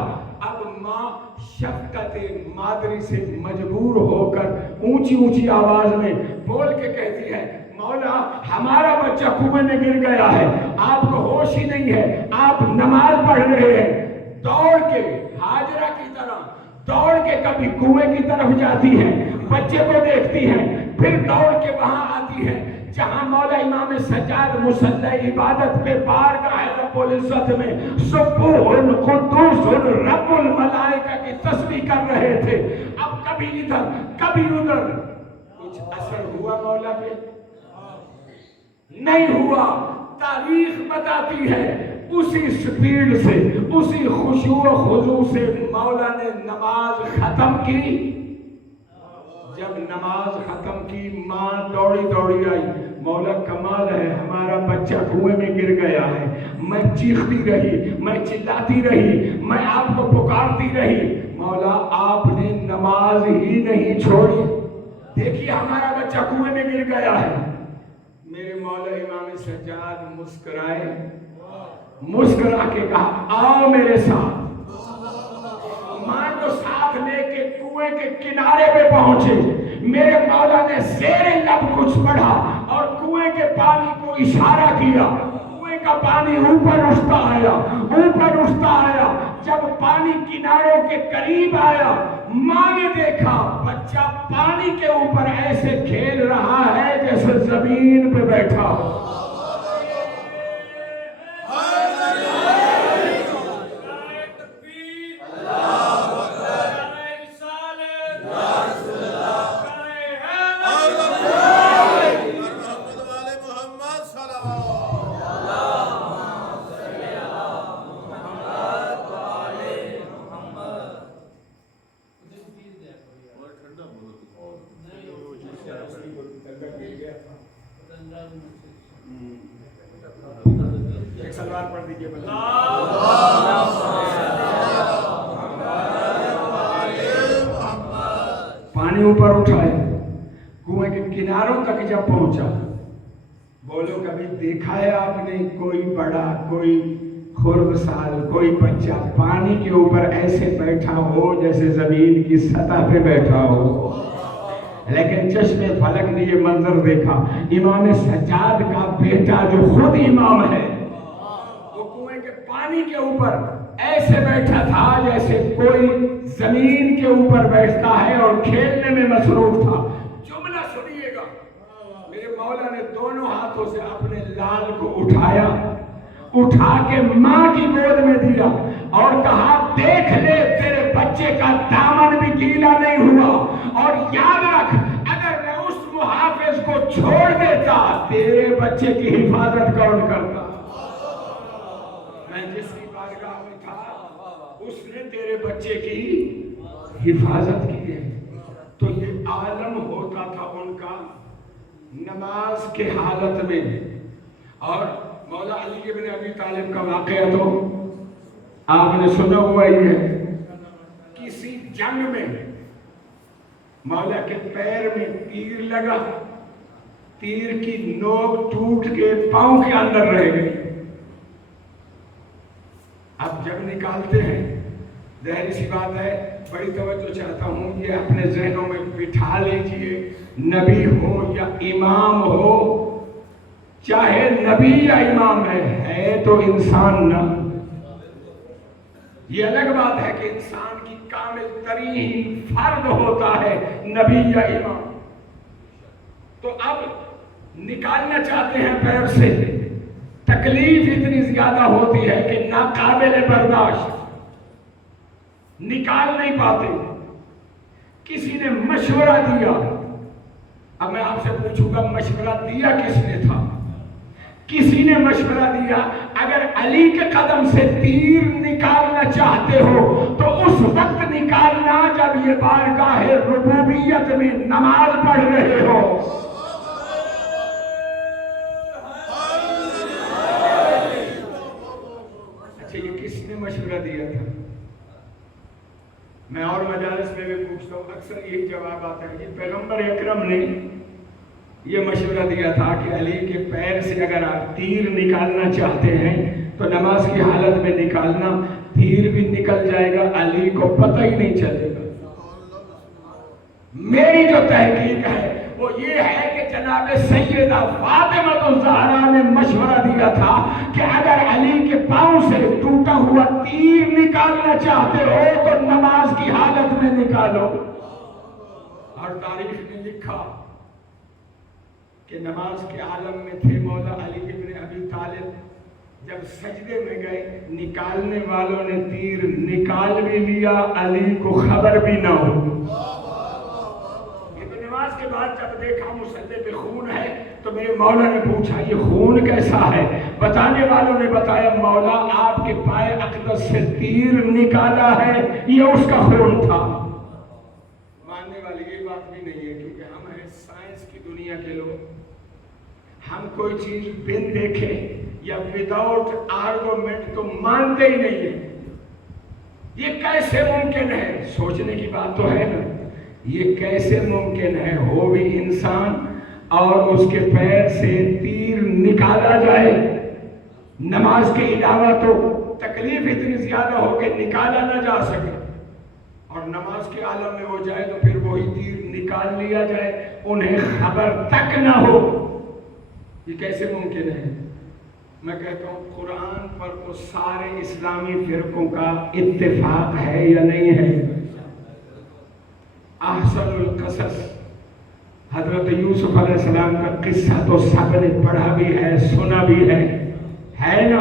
اب ماں شفقت مادری سے مجبور ہو کر اونچی اونچی آواز میں بول کے کہتی ہے، مولا ہمارا بچہ کنویں میں گر گیا ہے، آپ کو ہوش ہی نہیں ہے، آپ نماز پڑھ رہے ہیں۔ دوڑ کے ہاجرہ کی طرح دوڑ کے کبھی کنویں کی طرف جاتی ہے، بچے کو دیکھتی ہے، پھر دوڑ کے وہاں آتی ہے جہاں مولا امام سجاد مصلی عبادت پہ بارگاہ رب العزت میں سبوح قدوس رب الملائکہ کی تسبیح کر رہے تھے۔ اب کبھی ادھر کبھی ادھر، کچھ اثر ہوا مولا پہ؟ نہیں ہوا۔ تاریخ بتاتی ہے اسی سپیڈ سے، اسی خشوع و خضوع سے مولا نے نماز ختم کی۔ جب نماز ختم کی ماں دوڑی دوڑی آئی، مولا کمال ہے ہمارا بچہ کنویں میں گر گیا ہے۔ میں چیختی رہی، میں چلاتی رہی، میں آپ کو پکارتی رہی، مولا آپ نے نماز ہی نہیں چھوڑی، دیکھیے ہمارا بچہ کنویں میں گر گیا ہے۔ میرے مولا امام سجاد مسکرائے، مسکرا کے کہا آؤ میرے ساتھ۔ ماں کو ساتھ لے کے کنویں کے کنارے پہ پہنچے، میرے مولا نے زیر لب کچھ پڑھا اور کنویں کے پانی کو اشارہ کیا، کنویں کا پانی اوپر اٹھتا آیا، اوپر اٹھتا آیا۔ جب پانی کناروں کے قریب آیا، ماں نے دیکھا بچہ پانی کے اوپر ایسے کھیل رہا ہے جیسے زمین پہ بیٹھا ہو۔ ایک سلوات پڑھ دیجیے پانی اوپر اٹھائے، کنویں کے کناروں تک جب پہنچا، بولو کبھی دیکھا ہے آپ نے کوئی بڑا، کوئی خرد سال، کوئی بچہ پانی کے اوپر ایسے بیٹھا ہو جیسے زمین کی سطح پہ بیٹھا ہو؟ لیکن چشم فلک نے یہ منظر دیکھا، امام سجاد کا بیٹا جو خود امام ہے وہ کنویں کے پانی کے اوپر ایسے بیٹھا تھا جیسے کوئی زمین کے اوپر بیٹھتا ہے اور کھیلنے میں مصروف تھا۔ جملہ سنیے گا، میرے مولا نے دونوں ہاتھوں سے اپنے لال کو اٹھایا، اٹھا کے ماں کی گود میں دیا اور کہا دیکھ لے تیرے بچے کا دامن بھی گیلا نہیں ہوا، اور یاد رکھ اگر میں اس محافظ کو چھوڑ دیتا تیرے بچے کی حفاظت کون کرتا؟ میں جس کی بارگاہ میں تھا اس نے تیرے بچے کی حفاظت کی ہے۔ تو یہ عالم ہوتا تھا ان کا نماز کے حالت میں۔ اور مولا علی ابن ابی طالب کا واقعہ تو آپ نے سنا ہوا ہی ہے، کسی جنگ میں مولا کے پیر میں تیر لگا، تیر کی نوک ٹوٹ کے پاؤں کے اندر رہ گئی۔ اب جب نکالتے ہیں، ظاہر سی بات ہے، بڑی توجہ چاہتا ہوں، یہ اپنے ذہنوں میں بٹھا لیجئے، نبی ہو یا امام ہو، چاہے نبی یا امام ہے تو انسان نہ۔ یہ الگ بات ہے کہ انسان کی کامل ترین فرد ہوتا ہے نبی یا امام۔ تو اب نکالنا چاہتے ہیں پیر سے، تکلیف اتنی زیادہ ہوتی ہے کہ ناقابل برداشت، نکال نہیں پاتے۔ کسی نے مشورہ دیا، اب میں آپ سے پوچھوں گا مشورہ دیا کس نے تھا؟ کسی نے مشورہ دیا اگر علی کے قدم سے تیر نکالنا چاہتے ہو تو اس وقت نکالنا جب یہ بارگاہ ربوبیت میں نماز پڑھ رہے ہو۔ اچھا، یہ کس نے مشورہ دیا تھا؟ میں اور مجالس میں بھی پوچھتا ہوں، اکثر یہی جواب آتا ہے، یہ پیغمبر اکرم نے یہ مشورہ دیا تھا کہ علی کے پیر سے اگر آپ تیر نکالنا چاہتے ہیں تو نماز کی حالت میں نکالنا، تیر بھی نکل جائے گا، علی کو پتہ ہی نہیں چلے گا۔ میری جو تحقیق ہے وہ یہ ہے کہ جناب سیدہ فاطمہ الزہرا نے مشورہ دیا تھا کہ اگر علی کے پاؤں سے ٹوٹا ہوا تیر نکالنا چاہتے ہو تو نماز کی حالت میں نکالو۔ اور تاریخ نے لکھا کہ نماز کے عالم میں تھے مولا علی ابن ابی طالب، جب سجدے میں گئے نکالنے والوں نے تیر نکال بھی لیا، علی کو خبر بھی نہ ہو۔ یہ تو نماز کے بعد جب دیکھا مصلی پہ خون ہے تو میرے مولا نے پوچھا یہ خون کیسا ہے؟ بتانے والوں نے بتایا مولا آپ کے پائے اقدس سے تیر نکالا ہے، یہ اس کا خون تھا۔ ماننے والی یہ بات بھی نہیں ہے کیونکہ ہم ہیں سائنس کی دنیا کے لوگ، ہم کوئی چیز بن دیکھے یا وداؤٹ آرگومنٹ تو مانتے ہی نہیں ہیں۔ یہ کیسے ممکن ہے؟ سوچنے کی بات تو ہے نا، یہ کیسے ممکن ہے ہو بھی انسان اور اس کے پیر سے تیر نکالا جائے؟ نماز کے علاوہ تو تکلیف اتنی زیادہ ہو کہ نکالا نہ جا سکے، اور نماز کے عالم میں ہو جائے تو پھر وہی تیر نکال لیا جائے، انہیں خبر تک نہ ہو۔ یہ کیسے ممکن ہے؟ میں کہتا ہوں قرآن پر تو سارے اسلامی فرقوں کا اتفاق ہے یا نہیں ہے؟ احسن القصص حضرت یوسف علیہ السلام کا قصہ تو سب نے پڑھا بھی ہے، سنا بھی ہے نا؟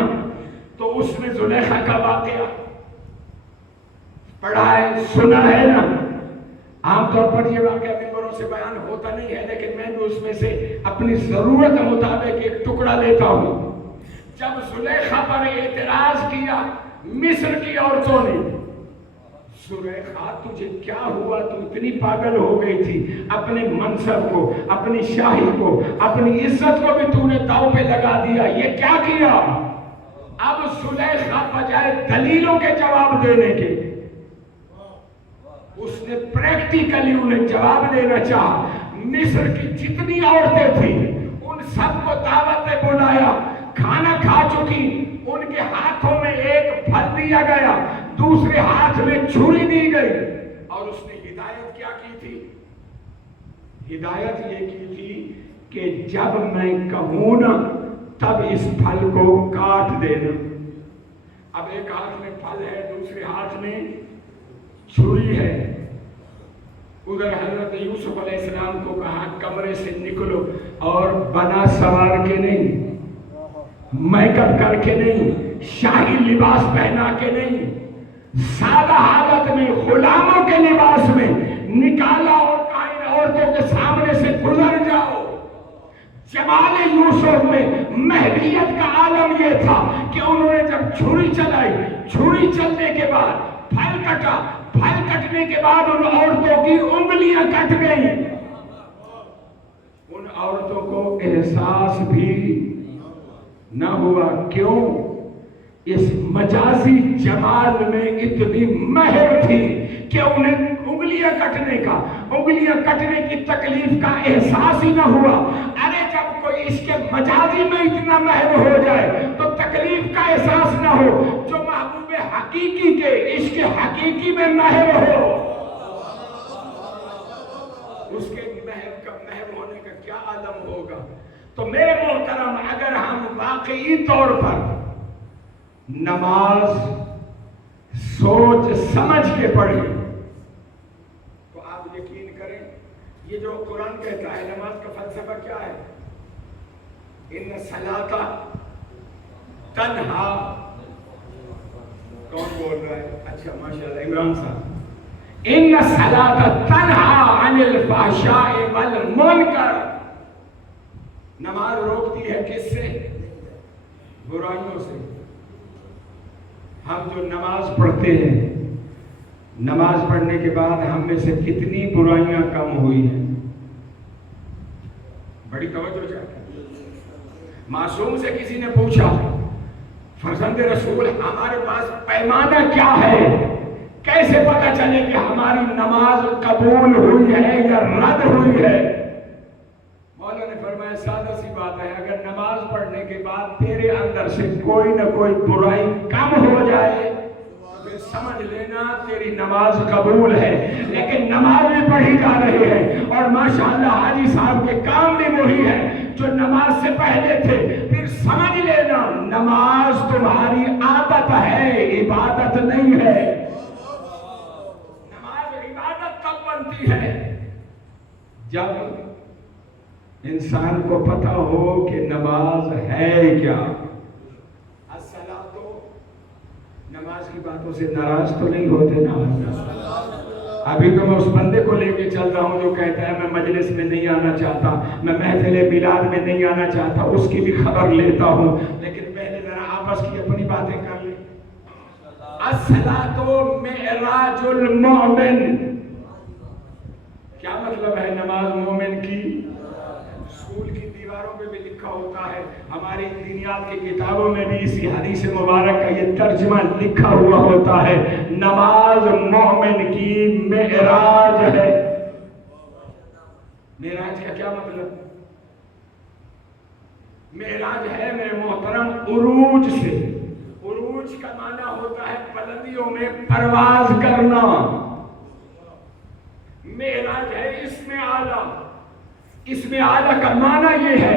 تو اس میں زلیخا کا واقعہ پڑھا ہے، سنا ہے نا؟ عام طور پر یہ واقعہ ممبروں سے بیان ہوتا نہیں ہے، لیکن میں بھی اس میں سے اپنی ضرورت مطابق ایک ٹکڑا لیتا ہوں۔ جب زلیخا پر اعتراض کیا مصر کی عورتوں نے، زلیخا تجھے کیا ہوا، تو اتنی پاگل ہو گئی تھی، اپنے منصب کو، اپنی شاہی کو، اپنی عزت کو بھی تو نے داؤ پہ لگا دیا، یہ کیا کیا؟ اب زلیخا بجائے دلیلوں کے جواب دینے کے، اس نے پریکٹیکلی انہیں جواب دینا چاہا۔ مصر کی جتنی عورتیں تھیں ان سب کو دعوت میں بلایا، کھانا کھا چکی، ان کے ہاتھوں میں ایک پھل دیا گیا، دوسرے ہاتھ میں چھری دی گئی، اور اس نے ہدایت کیا کی تھی؟ ہدایت یہ کی تھی کہ جب میں کہوں نا تب اس پھل کو کاٹ دینا۔ اب ایک ہاتھ میں پھل ہے، دوسرے ہاتھ میں چھری ہے۔ ادھر حضرت یوسف علیہ السلام کو کہا کمرے سے نکلو، اور بنا سوار کے نہیں، میک اپ کر کے نہیں، شاہی لباس پہنا کے نہیں، سادہ حالت میں غلاموں کے لباس میں نکالا، اور کائن عورتوں کے سامنے سے گزر جاؤ۔ جمال یوسف میں مہریت کا عالم یہ تھا کہ انہوں نے جب چھری چلائی، چھری چلنے کے بعد پھل کٹا، پھل کٹنے کے بعد ان عورتوں کی انگلیاں کٹ گئیں۔ ان عورتوں کو احساس بھی نہ ہوا، کیوں؟ اس مجازی جمال میں اتنی مہر تھی کہ انہیں انگلیاں کٹنے کی تکلیف کا احساس ہی نہ ہوا۔ ارے جب کوئی اس کے مجازی میں اتنا مہر ہو جائے تو تکلیف کا احساس نہ ہو، جو محبوب حقیقی کے عشق حقیقی میں مہر ہو، اس کے مہر ہونے کا کیا عالم ہوگا؟ تو میرے محترم، اگر ہم واقعی طور پر نماز سوچ سمجھ کے پڑھیں تو آپ یقین کریں، یہ جو قرآن کہتا ہے نماز کا فلسفہ کیا ہے؟ ان الصلاۃ تنہا، کون بول رہا ہے؟ اچھا ماشاءاللہ عمران صاحب۔ ان الصلاۃ تنہا عن الفحشاء والمنکر، نماز روکتی ہے کس سے؟ برائیوں سے۔ ہم جو نماز پڑھتے ہیں، نماز پڑھنے کے بعد ہم میں سے کتنی برائیاں کم ہوئی ہیں؟ بڑی توجہ چاہتے ہیں۔ معصوم سے کسی نے پوچھا فرزند رسول ہمارے پاس پیمانہ کیا ہے، کیسے پتہ چلے کہ ہماری نماز قبول ہوئی ہے یا رد ہوئی ہے؟ مولا نے فرمایا سادہ سی بات ہے، اگر نماز پڑھنے کے بعد تیرے اندر سے کوئی نہ کوئی برائی کم ہو جائے پھر سمجھ لینا تیری نماز قبول ہے۔ لیکن نماز بھی پڑھی جا رہی ہے، اور ماشاءاللہ حاجی صاحب کے کام بھی وہی ہے جو نماز سے پہلے تھے، پھر سمجھ لینا نماز تمہاری عادت ہے، عبادت نہیں ہے۔ نماز عبادت کب بنتی ہے؟ جب انسان کو پتہ ہو کہ نماز ہے کیا۔ الصلاۃ، نماز کی باتوں سے ناراض تو نہیں ہوتے نا؟ ابھی تو میں اس بندے کو لے کے چل رہا ہوں جو کہتا ہے میں مجلس میں نہیں آنا چاہتا، میں محفل میلاد میں نہیں آنا چاہتا، اس کی بھی خبر لیتا ہوں، لیکن پہلے ذرا آپس کی اپنی باتیں کر لیں۔ الصلاۃ معراج المؤمن، کیا مطلب ہے نماز مومن کی؟ اسکول کی دیواروں پہ بھی لکھا ہوتا ہے، ہماری دینیات کی کتابوں میں بھی اسی حدیث مبارک کا یہ ترجمہ لکھا ہوا ہوتا ہے، نماز مومن کی معراج ہے۔ معراج کا کیا مطلب؟ معراج ہے میرے محترم عروج سے۔ عروج کا معنی ہوتا ہے بلندیوں میں پرواز کرنا۔ معراج ہے اسم اعلیٰ۔ اسم اعلیٰ کا معنی یہ ہے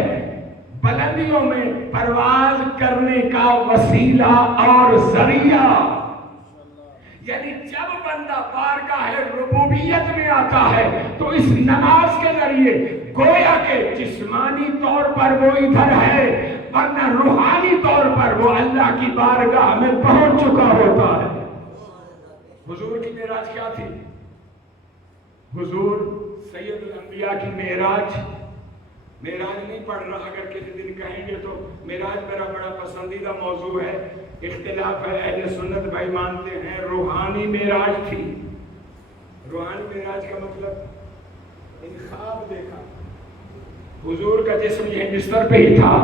بلندیوں میں پرواز کرنے کا وسیلہ اور ذریعہ. یعنی جب بندہ بارگاہ ربوبیت میں آتا ہے تو اس نماز کے ذریعے گویا کہ جسمانی طور پر وہ ادھر ہے ورنہ روحانی طور پر وہ اللہ کی بارگاہ میں پہنچ چکا ہوتا ہے. حضور کی معراج کیا تھی؟ حضور سید الانبیاء کی معراج نہیں پڑھ رہا، اگر کسی دن کہیں گے تو معراج میرا بڑا پسندیدہ موضوع ہے. اختلاف ہے، اہل سنت بھائی مانتے ہیں روحانی معراج تھی. روحانی معراج کا مطلب ان خواب دیکھا، حضور کا جسم یہ بستر پہ ہی تھا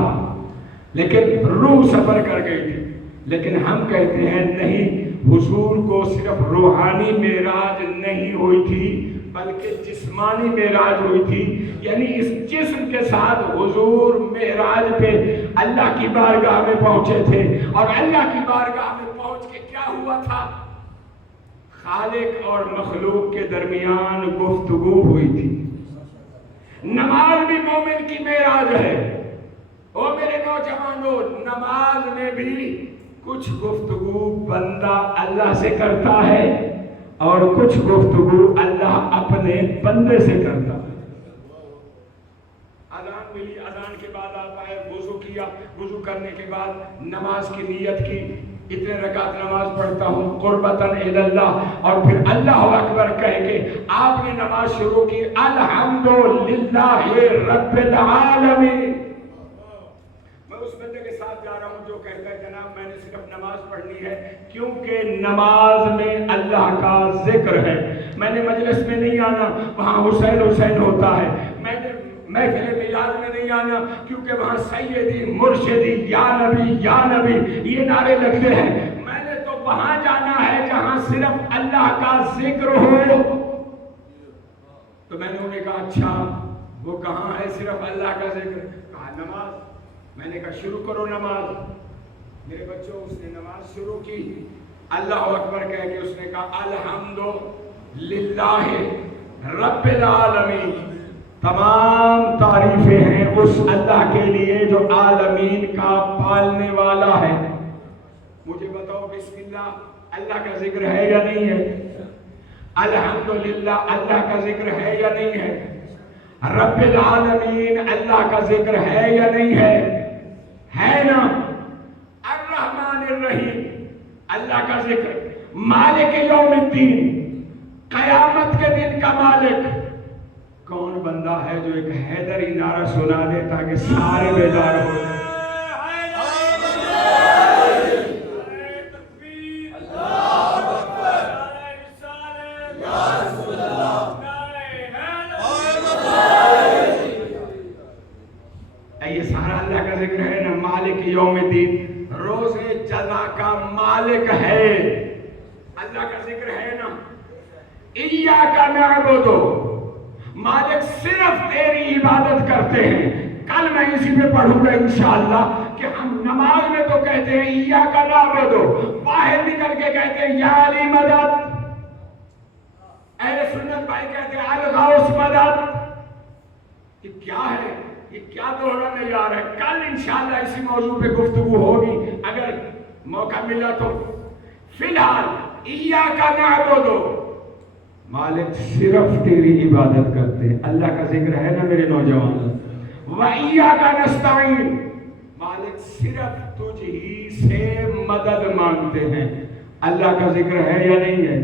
لیکن روح سفر کر گئی تھی. لیکن ہم کہتے ہیں نہیں، حضور کو صرف روحانی معراج نہیں ہوئی تھی بلکہ جسمانی معراج ہوئی تھی. یعنی اس جسم کے ساتھ حضور معراج پہ اللہ کی بارگاہ میں پہنچے تھے. اور اللہ کی بارگاہ میں پہنچ کے کیا ہوا تھا؟ خالق اور مخلوق کے درمیان گفتگو ہوئی تھی. نماز بھی مومن کی معراج ہے. او میرے نوجوانوں، نماز میں بھی کچھ گفتگو بندہ اللہ سے کرتا ہے اور کچھ گفتگو اللہ اپنے بندے سے کرتا ہے. اذان ملی، اذان کے بعد آپ آئے، وضو کیا، وضو کرنے کے بعد نماز کی نیت کی، اتنے رکعت نماز پڑھتا ہوں قربتاً الی اللہ، اور پھر اللہ اکبر کہہ کے آپ نے نماز شروع کی. الحمدللہ رب العالمین. میں اس بندے کے ساتھ جا رہا ہوں جو کہتا ہے جناب میں نے صرف نماز پڑھنی ہے، کیونکہ نماز میں اللہ کا ذکر ہے. میں نے مجلس میں نہیں آنا، وہاں حسین حسین ہوتا ہے. میں نے محفل میلاد میں نہیں آنا کیونکہ وہاں سیدی مرشدی یا نبی یہ نعرے لگتے ہیں. میں نے تو وہاں جانا ہے جہاں صرف اللہ کا ذکر ہو. تو میں نے انہیں کہا اچھا وہ کہاں ہے صرف اللہ کا ذکر؟ کہا نماز. میں نے کہا شروع کرو نماز. میرے بچوں اس نے نماز شروع کی، اللہ اکبر کہہ کے اس نے کہا الحمدللہ رب العالمین. تمام تعریفیں ہیں اس اللہ کے لیے جو عالمین کا پالنے والا ہے. مجھے بتاؤ بسم اللہ اللہ کا ذکر ہے یا نہیں ہے؟ الحمدللہ اللہ کا ذکر ہے یا نہیں ہے؟ رب العالمین اللہ کا ذکر ہے یا نہیں ہے؟ ہے نا. الرحمن الرحیم اللہ کا ذکر. مالک یوم الدین قیامت کے دن کا مالک. کون بندہ ہے جو ایک حیدری نعرہ سنا دے تاکہ سارے بیدار ہو جائیں؟ یہ سارا اللہ کا ذکر ہے نا. مالک یوم الدین روز جزا کا مالک ہے. اللہ کا ذکر ہے نا. ایاک نعبد مالک صرف تیری عبادت کرتے ہیں. کل میں اسی پہ پڑھوں گا انشاءاللہ کہ ہم نماز میں تو کہتے ہیں ایاک نعبد، باہر نکل کے کہتے ہیں یا علی مدد. اہل سنت بھائی کہتے ہیں الغوث مدد. یہ کیا ہے؟ یہ کیا دوہرا معیار ہے؟ کل انشاءاللہ اسی موضوع پہ گفتگو ہوگی اگر موقع ملا تو. فی الحال ایاک نعبد مالک صرف تیری عبادت کرتے ہیں. اللہ کا ذکر ہے نا میرے نوجوان. وَإِيَّاكَ نَسْتَعِينُ مالک صرف تجھ ہی سے مدد مانگتے ہیں. اللہ کا ذکر ہے یا نہیں ہے؟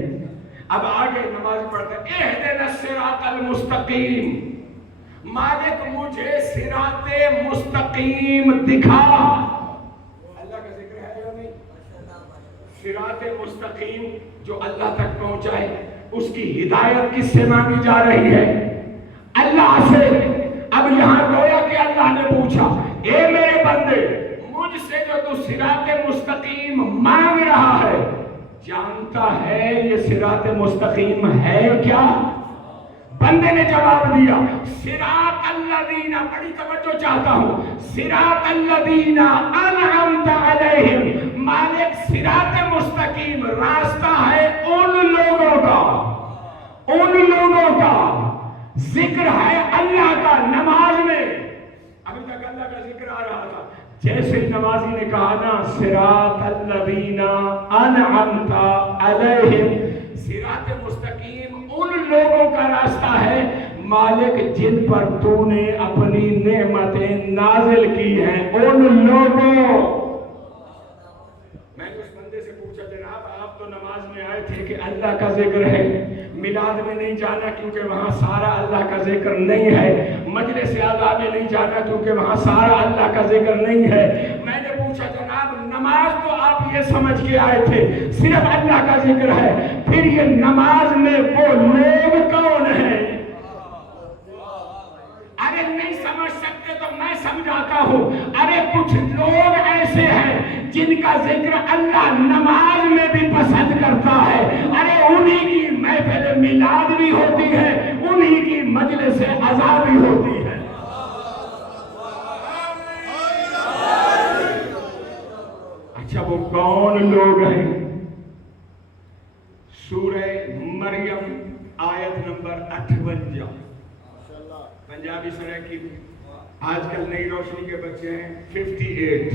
اب آگے نماز پڑھتے ہیں. اهْدِنَا الصِّرَاطَ الْمُسْتَقِيمَ مالک مجھے صراط مستقیم دکھا. اللہ کا ذکر ہے یا نہیں؟ صراط مستقیم جو اللہ تک پہنچائے اس کی ہدایت کس سے مانگی جا رہی ہے؟ اللہ سے. اب یہاں گویا کہ اللہ نے پوچھا اے میرے بندے مجھ سے جو تو صراط مستقیم مانگ رہا ہے جانتا ہے یہ صراط مستقیم ہے کیا؟ بندے نے جواب دیا صراط الذین. بڑی توجہ چاہتا ہوں. صراط الذین انعمت علیہم مالک صراط مستقیم راستہ ہے ان لوگوں کا ذکر ہے اللہ کا نماز میں. ابھی تک اللہ کا ذکر آ رہا تھا، جیسے نمازی نے کہا نا صراط الذین انعمت علیہم، صراط مستقیم ان لوگوں کا راستہ ہے مالک جن پر تو نے اپنی نعمتیں نازل کی ہیں، ان لوگوں۔ میں نے اس بندے سے پوچھا جناب آپ تو نماز میں آئے تھے کہ اللہ کا ذکر ہے، میلاد میں نہیں جانا کیونکہ وہاں سارا اللہ کا ذکر نہیں ہے، مجلس اعلیٰ میں نہیں جانا کیونکہ وہاں سارا اللہ کا ذکر نہیں ہے۔ میں نے پوچھا جناب نماز تو آپ یہ سمجھ کے آئے تھے صرف اللہ کا ذکر ہے، پھر یہ نماز میں وہ لوگ کون ہیں؟ ارے نہیں سمجھ سکتے تو میں سمجھاتا ہوں، ارے کچھ لوگ ایسے ہیں جن کا ذکر اللہ نماز میں بھی پسند کرتا ہے، ارے انہی کی محفل میلاد بھی ہوتی ہے، انہی کی مجلس عزا بھی ہوتی ہے۔ اچھا وہ کون لوگ ہیں؟ سورہ مریم آیت نمبر 58، پنجابی سرائے کی آج کل نئی روشنی کے بچے ہیں 58،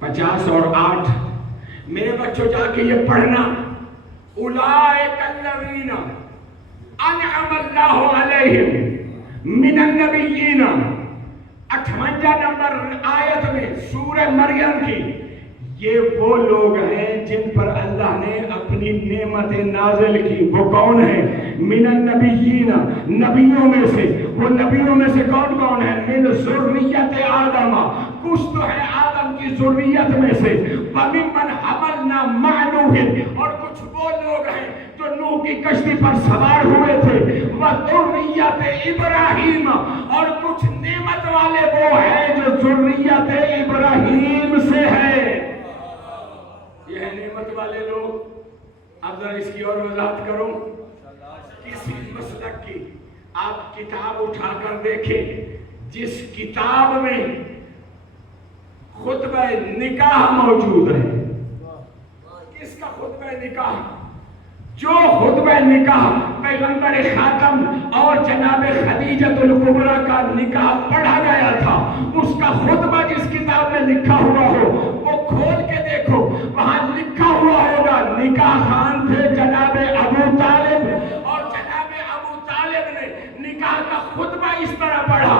50 اور 8۔ میرے بچوں جا کے یہ پڑھنا، اولئک الذین انعم اللہ علیہم من النبیین، 58 نمبر آیت میں سورہ مریم کی، یہ وہ لوگ ہیں جن پر اللہ نے اپنی نعمتیں نازل کی۔ وہ کون ہیں؟ من النبیین، نبیوں میں سے۔ وہ نبیوں میں سے کون کون ہیں؟ من ذریت آدم، کچھ تو ہے آدم کی ذریت میں سے، وممن حملنا مع نوح، اور کچھ وہ لوگ ہیں جو نوح کی کشتی پر سوار ہوئے تھے، وذریت ابراہیم، اور کچھ نعمت والے وہ ہیں جو ذریت ابراہیم سے ہے۔ یہ ہے نعمت والے لوگ۔ اب ذرا اس کی اور وضاحت کروں، کسی مسلک کی آپ کتاب اٹھا کر دیکھیں جس کتاب میں خطبہ نکاح موجود ہے، کس کا خطبہ نکاح؟ جو خطبہ نکاح پیغمبر خاتم اور جناب خدیجۃ الکبریٰ کا نکاح پڑھا گیا تھا، اس کا خطبہ جس کتاب میں لکھا ہوا ہو وہ کھول کے دیکھو، وہاں لکھا ہوا ہوگا نکاح خان تھے جناب ابو طالب، اور جناب ابو طالب نے نکاح کا خطبہ اس طرح پڑھا،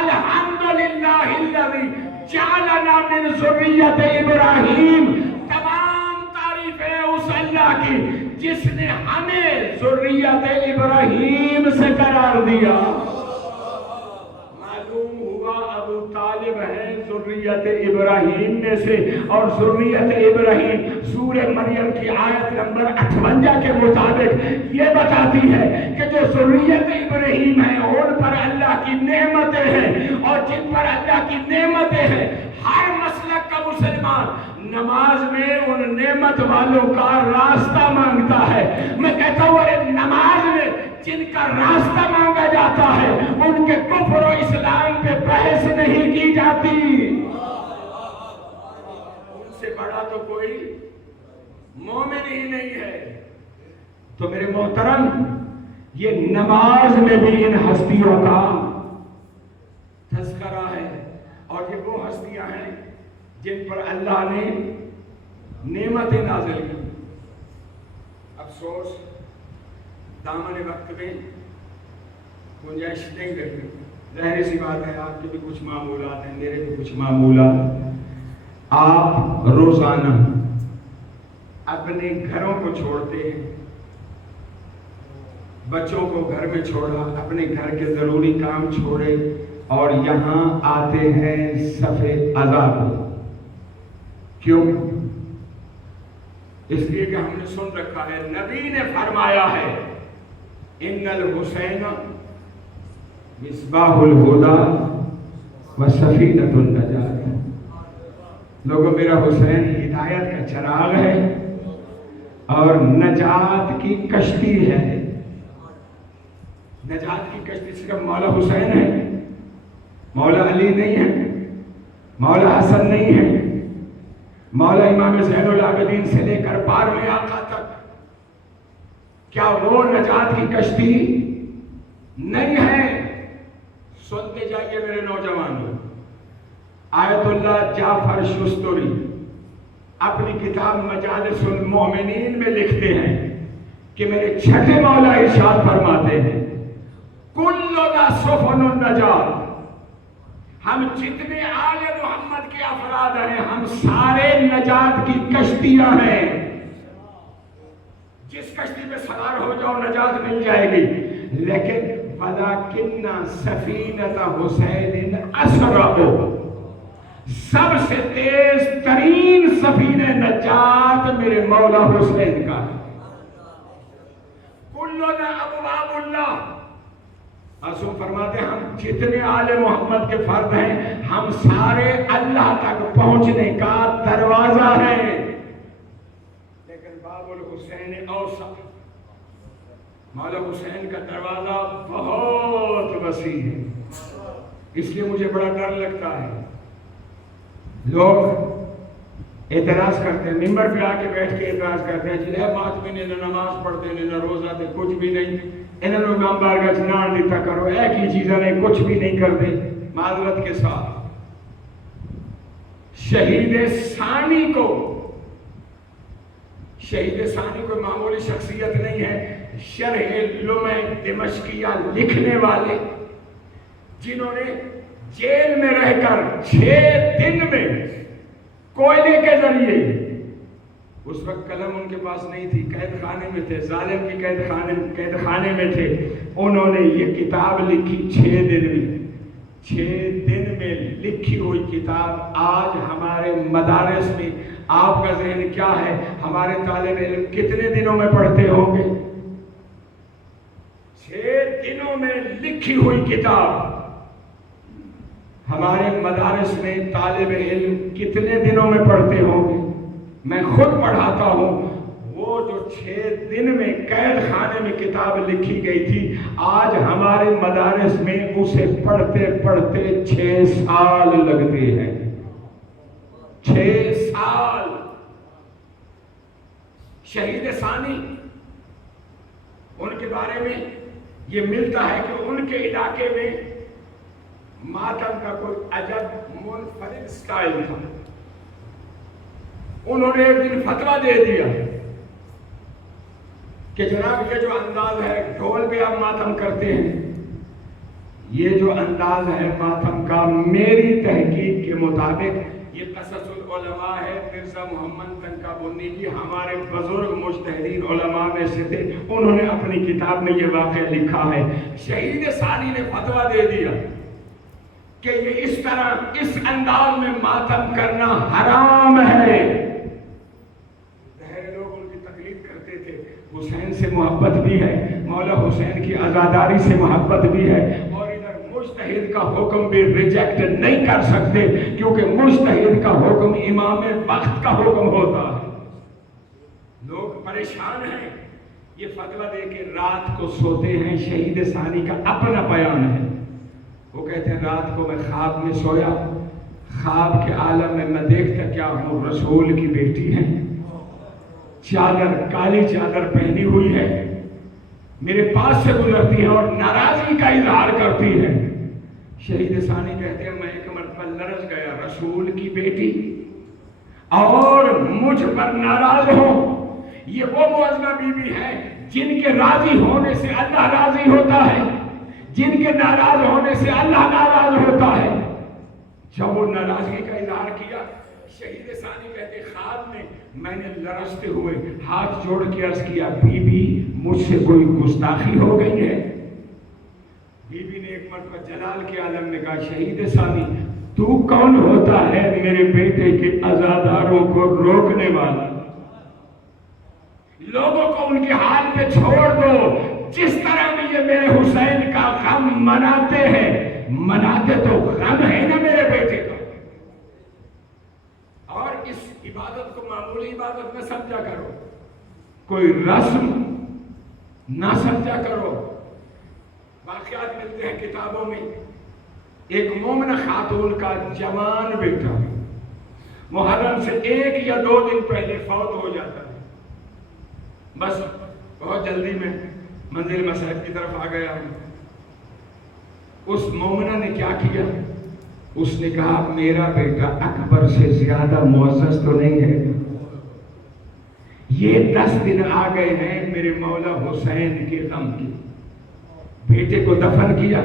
الحمدللہ الذی جعلنا من ذریت ابراہیم، تمام تعریفیں اس اللہ کی جس نے ہمیں ذریت ابراہیم سے قرار دیا۔ معلوم ہوا ابو طالب ہے ذریت ابراہیم میں سے، اور ذریت ابراہیم سورہ مریم کی آیت نمبر 58 کے مطابق یہ بتاتی ہے کہ جو ذریت ابراہیم ہے ان پر اللہ کی نعمتیں ہیں، اور جن پر اللہ کی نعمتیں ہیں ہر مسلک کا مسلمان نماز میں ان نعمت والوں کا راستہ مانگتا ہے۔ میں کہتا ہوں ارے نماز میں جن کا راستہ مانگا جاتا ہے ان کے کفر و اسلام پہ بحث نہیں کی جاتی، ان سے بڑا تو کوئی مومن ہی نہیں ہے۔ تو میرے محترم، یہ نماز میں بھی ان ہستیوں کا تذکرہ ہے، اور یہ وہ ہستیاں ہیں جن پر اللہ نے نعمتیں نازل کی۔ افسوس دامن وقت میں گنجائش نہیں رہی، ظاہر سی بات ہے آپ کے بھی کچھ معمولات ہیں، میرے بھی کچھ معمولات۔ آپ روزانہ اپنے گھروں کو چھوڑتے ہیں، بچوں کو گھر میں چھوڑا، اپنے گھر کے ضروری کام چھوڑے اور یہاں آتے ہیں صف عذاب۔ کیوں؟ اس لیے کہ ہم نے سن رکھا ہے، نبی نے فرمایا ہے ان الحسین مصباح الہدی و سفینۃ النجات۔ لوگوں میرا حسین ہدایت کا چراغ ہے اور نجات کی کشتی ہے۔ نجات کی کشتی صرف مولا حسین ہے، مولا علی نہیں ہے، مولا حسن نہیں ہے، مولا امام زین العابدین سے لے کر 12ویں آقا تک۔ کیا وہ نجات کی کشتی نہیں ہے؟ سنتے جائیے میرے نوجوانوں. آیت اللہ جعفر شستری اپنی کتاب مجالس المؤمنین میں لکھتے ہیں کہ میرے چھٹے مولا ارشاد فرماتے ہیں کلنا سفن النجات، ہم جتنے آل محمد کے افراد ہیں ہم سارے نجات کی کشتیاں ہیں. جس کشتی میں سوار ہو جاؤ نجات مل جائے گی. لیکن وَلَكِنَّ سَفِينَةَ حُسَيْنٍ أَسْرَعُ، سب سے تیز ترین سفینہ نجات میرے مولا حسین کا ہے. کلنا ابواب اللہ، معصوم فرماتے ہیں ہم جتنے آل محمد کے فرد ہیں ہم سارے اللہ تک پہنچنے کا دروازہ ہیں. لیکن باب الحسین اوسع، مولا حسین کا دروازہ بہت وسیع ہے. اس لیے مجھے بڑا ڈر لگتا ہے. لوگ اعتراض کرتے ہیں، ممبر پہ آ کے بیٹھ کے اعتراض کرتے ہیں جی ماتمی نے نہ نماز پڑھتے نے نہ روزہ دے، کچھ بھی نہیں، انہوں نے امام بارگاہ چنان دیتا کرو، ایک ہی چیزیں نہیں، کچھ بھی نہیں کرتے. معذرت کے ساتھ شہید ثانی کو، شہید ثانی کوئی معمولی شخصیت نہیں ہے. شرح لمع دمشقیہ لکھنے والے جنہوں نے جیل میں رہ کر 6 دن میں کوئلے کے ذریعے، اس وقت قلم ان کے پاس نہیں تھی، قید خانے میں تھے، ظالم کی قید خانے میں تھے، انہوں نے یہ کتاب لکھی 6 دن میں. 6 دن میں لکھی ہوئی کتاب آج ہمارے مدارس میں، آپ کا ذہن کیا ہے؟ ہمارے طالب علم کتنے دنوں میں پڑھتے ہوں گے؟ 6 دنوں میں لکھی ہوئی کتاب ہمارے مدارس میں طالب علم کتنے دنوں میں پڑھتے ہوں گے؟ میں خود پڑھاتا ہوں. وہ جو 6 دن میں قید خانے میں کتاب لکھی گئی تھی، آج ہمارے مدارس میں اسے پڑھتے پڑھتے 6 سال لگتے ہیں. 6 سال. شہید ثانی، ان کے بارے میں یہ ملتا ہے کہ ان کے علاقے میں ماتم کا کوئی عجب منفرد سٹائل تھا. انہوں نے ایک دن فتویٰ دے دیا کہ جناب یہ جو انداز ہے ڈھول پہ آپ ماتم کرتے ہیں، یہ جو انداز ہے ماتم کا میری تحقیق کے مطابق یہ قصص العلماء ہے. مرزا محمد تنکابندی کی ہمارے بزرگ مجتہدین علماء میں سے تھے، انہوں نے اپنی کتاب میں یہ واقعہ لکھا ہے. شہید ثانی نے فتویٰ دے دیا کہ یہ اس طرح اس انداز میں ماتم کرنا حرام ہے. ظاہر لوگ ان کی تقلید کرتے تھے. حسین سے محبت بھی ہے، مولا حسین کی عزاداری سے محبت بھی ہے، اور ادھر مجتہد کا حکم بھی ریجیکٹ نہیں کر سکتے کیونکہ مجتہد کا حکم امام وقت کا حکم ہوتا ہے. لوگ پریشان ہیں. یہ فتویٰ دے کے رات کو سوتے ہیں. شہید ثانی کا اپنا بیان ہے. وہ کہتے ہیں رات کو میں خواب میں سویا، خواب کے عالم میں میں دیکھتا کیا ہوں رسول کی بیٹی ہے، چادر کالی چادر پہنی ہوئی ہے، میرے پاس سے گزرتی ہے اور ناراضی کا اظہار کرتی ہے. شہید ثانی کہتے ہیں میں ایک مرتبہ لرز گیا، رسول کی بیٹی اور مجھ پر ناراض ہو. یہ وہ معظمہ بی بی ہے جن کے راضی ہونے سے اللہ راضی ہوتا ہے، جن کے ناراض ہونے سے اللہ ناراض ہوتا ہے. جب وہ ناراضگی کا اظہار کیا، شہید ثانی کہتے خواب میں نے لرزتے ہوئے ہاتھ جوڑ کے عرض کیا بی بی مجھ سے کوئی گستاخی ہو گئی ہے. بی بی نے ایک مرتبہ جلال کے عالم میں کہا شہید ثانی تو کون ہوتا ہے میرے بیٹے کے عزاداروں کو روکنے والا؟ لوگوں کو ان کے حال پہ چھوڑ دو. جس طرح بھی یہ میرے حسین کا غم مناتے ہیں، مناتے تو غم ہے نا میرے بیٹے کا. اور اس عبادت کو معمولی عبادت نہ سمجھا کرو، کوئی رسم نہ سمجھا کرو. واقعات ملتے ہیں کتابوں میں. ایک مومنہ خاتون کا جوان بیٹا محرم سے 1 یا 2 دن پہلے فوت ہو جاتا ہے. بس بہت جلدی میں منزل مساجد کی طرف آ گیا ہوں. اس مومنہ نے کیا کیا؟ اس نے کہا میرا بیٹا اکبر سے زیادہ معزز تو نہیں ہے، یہ 10 دن آ گئے ہیں میرے مولا حسین کے غم کے، بیٹے کو دفن کیا،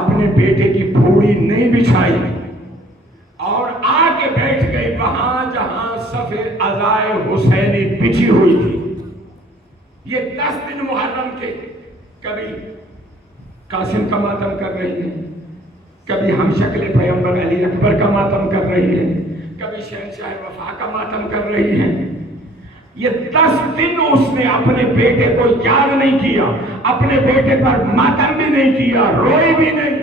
اپنے بیٹے کی پھوڑی نہیں بچھائی اور آ کے بیٹھ گئی وہاں جہاں صف عزائے حسینی بچھی ہوئی تھی۔ یہ 10 دن محرم کے کبھی قاسم کا ماتم کر رہی ہیں، کبھی ہم شکل پیغمبر علی اکبر کا ماتم کر رہی ہیں، کبھی شہنشاہ وفا کا ماتم کر رہی ہیں۔ یہ 10 دن اس نے اپنے بیٹے کو یاد نہیں کیا، اپنے بیٹے پر ماتم بھی نہیں کیا، روئی بھی نہیں۔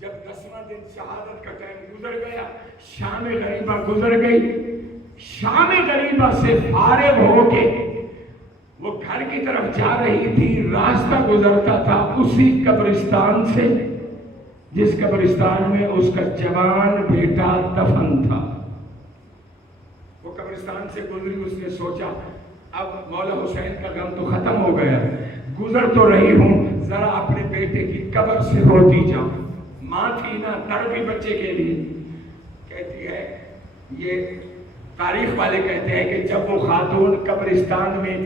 جب 10واں دن شہادت کا ٹائم گزر گیا، شام غریبہ گزر گئی، شام غریبہ سے فارغ ہو کے وہ گھر کی طرف جا رہی تھی، راستہ گزرتا تھا اسی قبرستان سے جس قبرستان میں اس کا جوان بیٹا دفن تھا۔ وہ قبرستان سے گزری، اس نے سوچا اب مولا حسین کا غم تو ختم ہو گیا، گزر تو رہی ہوں، ذرا اپنے بیٹے کی قبر سے ہوتی جاؤں۔ ماں تھی نا، تڑپی بچے کے لیے، کہتی ہے، یہ تاریخ والے کہتے ہیں کہ جب وہ خاتون قبرستان میں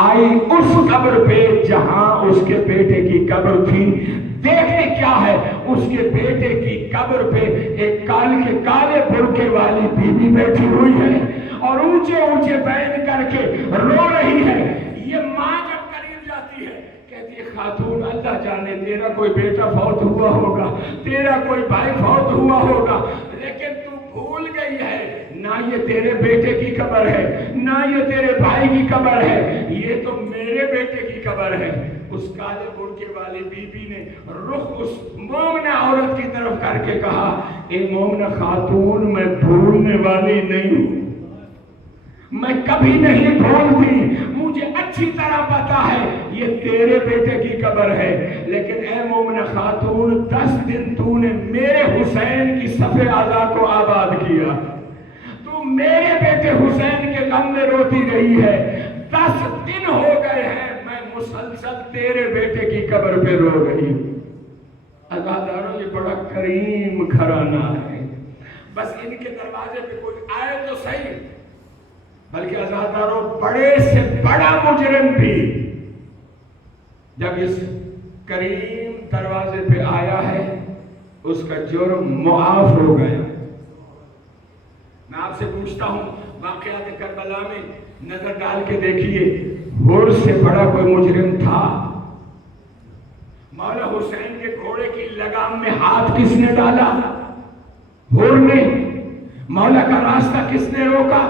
آئی اس قبر پہ جہاں اس کے بیٹے کی قبر تھی، دیکھتے کیا ہے، اس کے بیٹے کی قبر پہ ایک کالے برقعے والی بی بی بیٹھی ہوئی ہے اور اونچے اونچے بین کر کے رو رہی ہے۔ یہ ماں جب قریب جاتی ہے کہتی ہے خاتون اللہ جانے تیرا کوئی بیٹا فوت ہوا ہوگا، تیرا کوئی بھائی فوت ہوا ہوگا، لیکن تو بھول گئی ہے نہ یہ تیرے بیٹے کی قبر ہے نہ یہ تیرے بھائی کی قبر ہے، یہ تو میرے بیٹے کی قبر ہے۔ اس کالے برقعے والی بی بی نے رخ اس مومنہ عورت کی طرف کر کے کہا، اے مومنہ خاتون میں بھولنے والی نہیں ہوں، میں کبھی نہیں بھولتی، مجھے اچھی طرح پتا ہے یہ تیرے بیٹے کی قبر ہے، لیکن اے مومنہ خاتون 10 دن تو نے میرے حسین کی صف عزا کو آباد کیا، تو میرے بیٹے حسین کے غم میں روتی رہی ہے، 10 دن ہو گئے ہیں میں مسلسل تیرے بیٹے کی قبر پہ رو رہی ہوں۔ عزاداروں یہ بڑا کریم گھرانہ ہے، بس ان کے دروازے پہ کوئی آئے تو صحیح، بلکہ عزاداروں بڑے سے بڑا مجرم بھی جب اس کریم دروازے پہ آیا ہے اس کا جرم معاف ہو گیا۔ میں آپ سے پوچھتا ہوں واقعات کربلا میں نظر ڈال کے دیکھیے، ہور سے بڑا کوئی مجرم تھا؟ مولا حسین کے گھوڑے کی لگام میں ہاتھ کس نے ڈالا؟ ہور نے۔ مولا کا راستہ کس نے روکا؟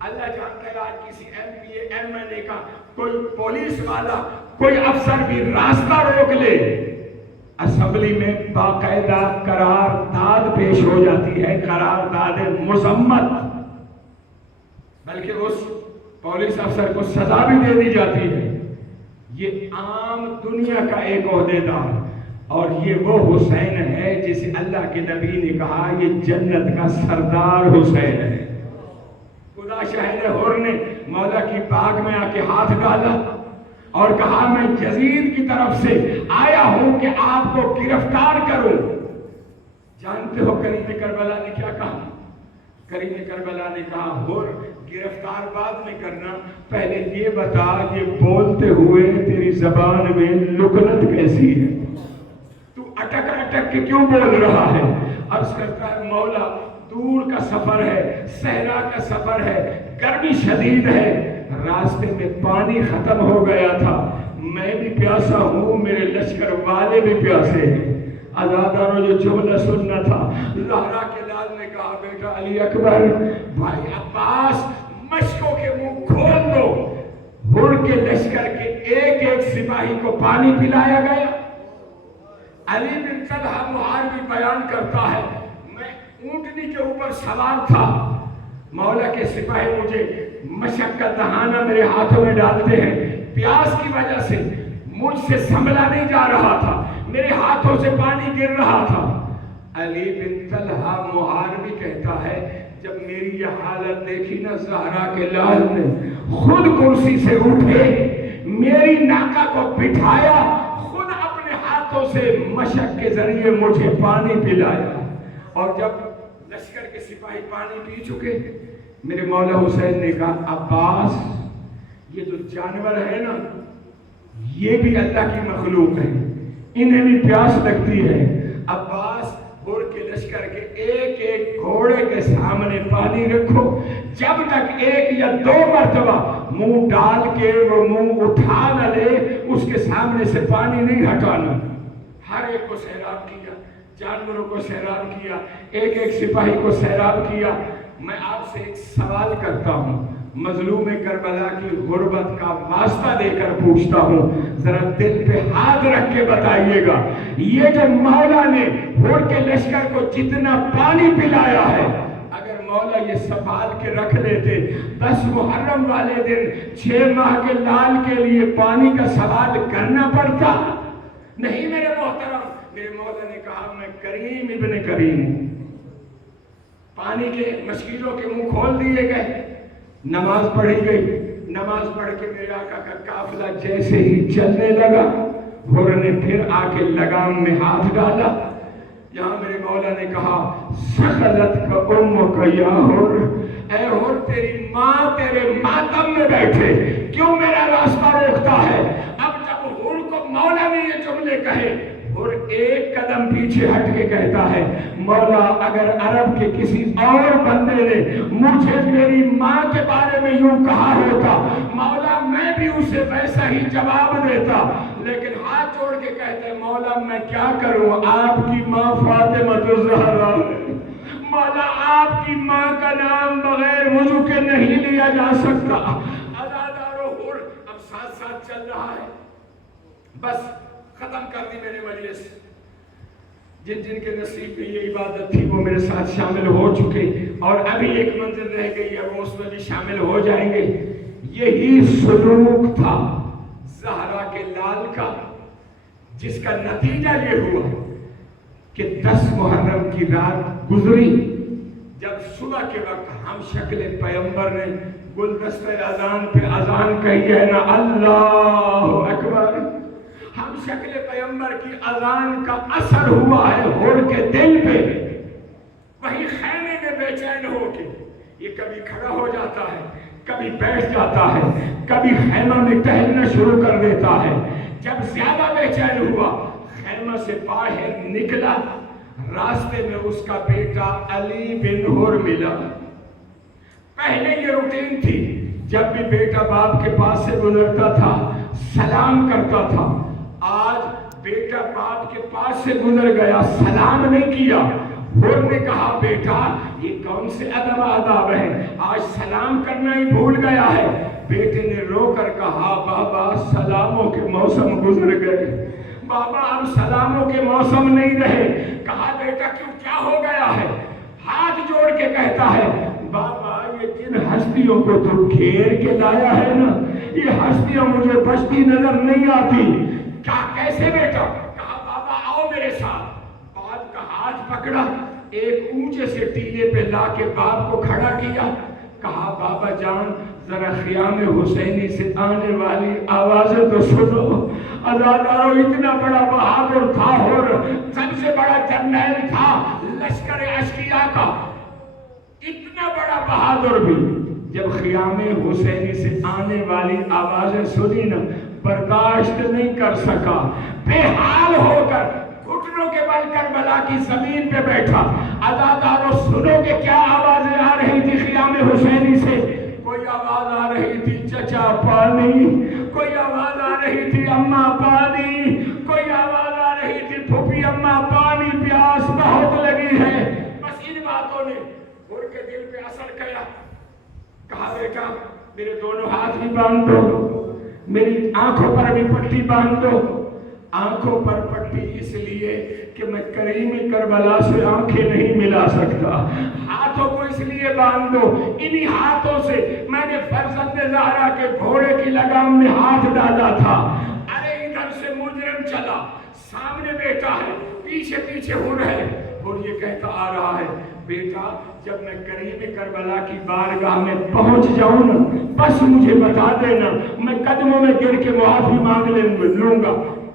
اللہ جانتا ہے آج کسی M P A M N A کا کوئی پولیس والا کوئی افسر بھی راستہ روک لے، اسمبلی میں باقاعدہ قرارداد پیش ہو جاتی ہے، قرارداد مذمت، بلکہ اس پولیس افسر کو سزا بھی دے دی جاتی ہے۔ یہ عام دنیا کا ایک عہدیدار، اور یہ وہ حسین ہے جسے اللہ کے نبی نے کہا یہ جنت کا سردار حسین ہے۔ خدا شاہد ہے، ہور نے مولا کی باغ میں آ کے ہاتھ ڈالا اور کہا میں یزید کی طرف سے آیا ہوں کہ آپ کو گرفتار کروں۔ جانتے ہو کریم کربلا نے کیا کہا؟ کریم کربلا نے کہا ہور گرفتار بعد میں کرنا، پہلے یہ بتا یہ بولتے ہوئے تیری زبان میں لکنت کیسی ہے، تو اٹک اٹک کے کیوں بول رہا ہے؟ عرض کرتا ہے مولا دور کا سفر ہے، صحرا کا سفر ہے، گرمی شدید ہے، راستے میں پانی ختم ہو گیا تھا، میں بھی پیاسا ہوں، میرے لشکر والے بھی پیاسے ہیں۔ عزاداروں جو جملہ سننا تھا، زہرا کے لال نے کہا بیٹا علی اکبر، بھائی عباس مشکوں کے منہ کھول دو۔ ہر کے لشکر کے ایک ایک سپاہی کو پانی پلایا گیا۔ علی بن طلحہ محاربی بیان کرتا ہے میں اونٹنی کے اوپر سوار تھا، مولا کے سپاہی مجھے مشقت دہانہ میرے ہاتھوں میں ڈالتے ہیں، پیاس کی وجہ سے مجھ سے سنبھلا نہیں جا رہا تھا، میرے ہاتھوں سے پانی گر رہا تھا۔ علی بن طلحہ محاربی کہتا ہے جب میری یہ حالت دیکھی نا زہرا کے لال نے خود کرسی سے اٹھے، میری ناکہ کو بٹھایا، خود اپنے ہاتھ ہاتھوں سے مشق کے ذریعے مجھے پانی پلایا، اور جب لشکر کے سپاہی پانی پی چکے، میرے مولا حسین نے کہا عباس یہ جو جانور ہے نا یہ بھی اللہ کی مخلوق ہے، انہیں بھی پیاس لگتی ہے، عباس ہور کے لشکر کے ایک ایک گھوڑے کے سامنے پانی رکھو، جب تک ایک یا دو مرتبہ منہ ڈال کے وہ منہ اٹھا نہ لے اس کے سامنے سے پانی نہیں ہٹانا۔ ہر ایک کو سیراب کیا، جانوروں کو سیراب کیا، ایک ایک سپاہی کو سیراب کیا۔ میں آپ سے ایک سوال کرتا ہوں، مظلوم کربلا کی غربت کا واسطہ دے کر پوچھتا ہوں، ذرا دل پہ ہاتھ رکھ کے بتائیے گا، یہ جو مولا نے ہور کے لشکر کو جتنا پانی پلایا ہے، اگر مولا یہ سنبھال کے رکھ لیتے 10 محرم والے دن 6 ماہ کے لال کے لیے پانی کا سوال کرنا پڑتا؟ نہیں میرے محترم، میرے مولا نے کہا میں کریم ابن کریم ہوں۔ پانی کے مشکلوں کے منہ کھول دیے گئے، نماز پڑھی گئی، نماز پڑھ کے میرے آقا کا قافلہ جیسے ہی چلنے لگا، ہور نے پھر آ کے لگام میں ہاتھ ڈالا، یہاں میرے مولا نے کہا سخلت کا امک یا ہور، اے ہور تیری ماں تیرے ماتم میں بیٹھے، کیوں میرا راستہ روکتا ہے؟ اب جب ہور کو مولا نے یہ جملے کہے، اور ایک قدم پیچھے ہٹ کے کہتا ہے مولا اگر عرب کے کسی اور بندے نے مجھے میری ماں کے بارے میں یوں کہا ہوتا مولا میں بھی اسے ویسا ہی جواب دیتا، لیکن ہاتھ جوڑ کے کہتے ہیں مولا میں کیا کروں، آپ کی ماں فاطمہ الزہرا ہے، مولا آپ کی ماں کا نام بغیر وضو کے نہیں لیا جا سکتا۔ عزادار و حر اب ساتھ ساتھ چل رہا ہے، بس ختم کر دی میری مجلس۔ جن جن کے نصیب میں یہ عبادت تھی وہ میرے ساتھ شامل ہو چکے، اور ابھی ایک منزل رہ گئی ہے، وہ اس میں بھی شامل ہو جائیں گے۔ یہی سلوک تھا زہرا کے لال کا، جس کا نتیجہ یہ ہوا کہ 10 محرم کی رات گزری، جب صبح کے وقت ہم شکل پیغمبر نے گلدستہ اذان پہ اذان کہی ہے نا اللہ اکبر، ہم شکل پیغمبر کی اذان کا اثر ہوا ہے ہور کے دل پہ، وہی خیمے میں بے چین ہو کے یہ کبھی کھڑا ہو جاتا ہے، کبھی بیٹھ جاتا ہے، کبھی خیمہ میں ٹہلنا شروع کر دیتا ہے۔ جب زیادہ بے چین ہوا خیمہ سے باہر نکلا، راستے میں اس کا بیٹا علی بن ہور ملا۔ پہلے یہ روٹین تھی، جب بھی بیٹا باپ کے پاس سے گزرتا تھا سلام کرتا تھا، آج بیٹا باپ کے پاس سے گزر گیا سلام نہیں کیا۔ ہور نے کہا بیٹا یہ کون سے ادب آداب ہیں، آج سلام کرنا ہی بھول گیا ہے۔ بیٹے نے رو کر کہا بابا سلاموں کے موسم گزر گئے، بابا اب سلاموں کے موسم نہیں رہے۔ کہا بیٹا کیوں کیا ہو گیا ہے؟ ہاتھ جوڑ کے کہتا ہے بابا یہ جن ہستیوں کو تو گھیر کے لایا ہے نا، یہ ہستیاں مجھے بچتی نظر نہیں آتی۔ کہا کیسے بیٹا؟ کہا بابا آؤ میرے ساتھ۔ باپ کا ہاتھ پکڑا، ایک اونچے سے ٹیلے پہ لا کے باپ کو کھڑا کیا، کہا بابا جان ذرا خیام حسینی سے آنے والی آوازیں تو سنو۔ عزادارو اتنا بڑا بہادر تھا اور سب سے بڑا جرنیل تھا لشکر اشقیاء کا، اتنا بڑا بہادر بھی جب خیام حسینی سے آنے والی آوازیں سنی نا برداشت نہیں کر سکا، بے حال ہو کر گھٹنوں کے بل کربلا کی زمین پہ بیٹھا۔ عزادارو سنو کہ کیا آوازیں آ رہی تھی خیام حسینی سے؟ کوئی آواز آ رہی تھی چچا پانی، کوئی آواز آ رہی تھی اماں پانی، کوئی آواز آ رہی تھی پھوپھی اماں پانی، پیاس بہت لگی ہے۔ بس ان باتوں نے ہور کے دل پہ اثر کیا۔ کہا بیٹا میرے دونوں ہاتھ بھی باندھ دو، میری آنکھوں پر بھی پٹی باندھ دو۔ آنکھوں پر پٹی اس لیے کہ میں کریم کربلا سے آنکھیں نہیں ملا سکتا، ہاتھوں کو اس لیے باندھ دو، انہی ہاتھوں سے میں نے فرزند زہرا کے گھوڑے کی لگام میں ہاتھ ڈالا تھا۔ ارے ادھر سے مجرم چلا، سامنے بیٹا ہے، پیچھے پیچھے ہور ہے، اور یہ کہتا آ رہا ہے بیٹا جب میں کریم کربلا کی بارگاہ میں پہنچ جاؤں نا بس مجھے بتا دینا، میں قدموں میں گر کے معافی مانگ لوں گا۔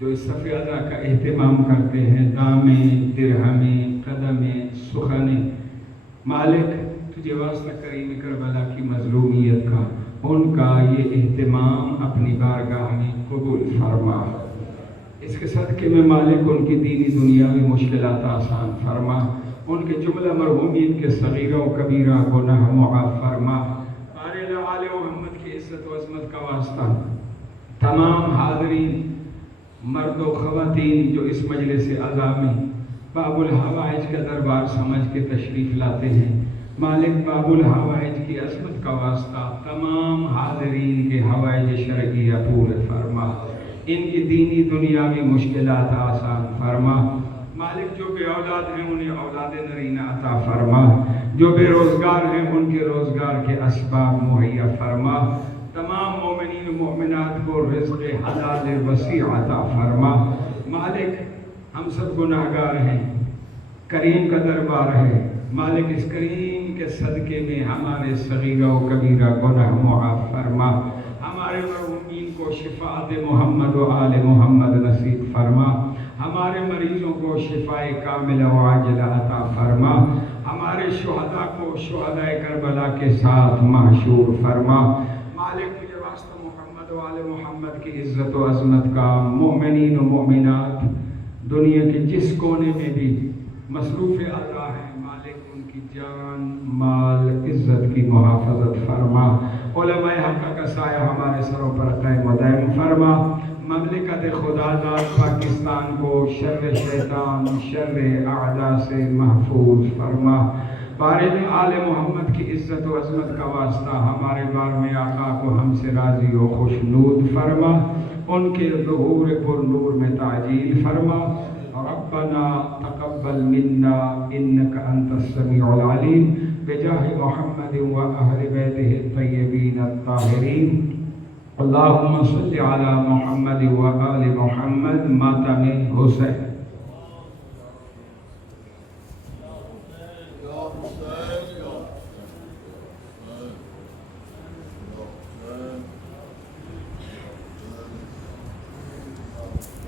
جو اس صف اعلیٰ کا اہتمام کرتے ہیں، دامیں، درہمیں، قدمیں، سخنیں، مالک تجھے واسطہ کریم کربلا کی مظلومیت کا ان کا یہ اہتمام اپنی بارگاہ میں قبول فرما۔ اس کے صدقے میں مالک ان کی دینی دنیاوی مشکلات آسان فرما، ان کے جملہ مرحومین کے صغیرہ و کبیرہ گناہ معاف فرما۔ بارے آل محمد کی عزت و عظمت کا واسطہ تمام حاضرین مرد و خواتین جو اس مجلس اعلیٰ میں باب الحوائج کا دربار سمجھ کے تشریف لاتے ہیں، مالک باب الحوائج کی عظمت کا واسطہ تمام حاضرین کے حوائج شرعیہ پورے فرما، ان کی دینی دنیاوی مشکلات آسان فرما۔ مالک جو بے اولاد ہیں انہیں اولاد نرینہ عطا فرما، جو بے روزگار ہیں ان کے روزگار کے اسباب مہیا فرما، تمام مومنین و مومنات کو رزق حلال وسیع عطا فرما۔ مالک ہم سب گناہگار ہیں، کریم کا دربار ہے، مالک اس کریم کے صدقے میں ہمارے صغیرہ و کبیرہ گناہ معاف فرما، ہمارے مرحومین کو شفاعت محمد و آل محمد نصیب فرما، ہمارے مریضوں کو شفاء کاملہ و عاجلہ عطا فرما، ہمارے شہداء کو شہداء کربلا کے ساتھ محشور فرما۔ مالک تجھے واسطہ محمد و آل محمد کی عزت و عظمت کا مومنین و مومنات دنیا کے جس کونے میں بھی مصروف ادا ہے، مالک ان کی جان مال عزت کی محافظت فرما، علماء حق کا سایہ ہمارے سروں پر قائم و دائم فرما، مملکت خدا داد پاکستان کو شر شیطان شر اعداء سے محفوظ فرما۔ بارے آل محمد کی عزت و عظمت کا واسطہ ہمارے بار میں آقا کو ہم سے راضی و خوشنود فرما، ان کے ظہور پر نور میں تعجیل فرما۔ ربنا تقبل منا انك انت السميع العليم بجاه محمد واهل بيته الطيبين الطاهرين، اللهم صل على محمد وآل محمد ماتم حسین۔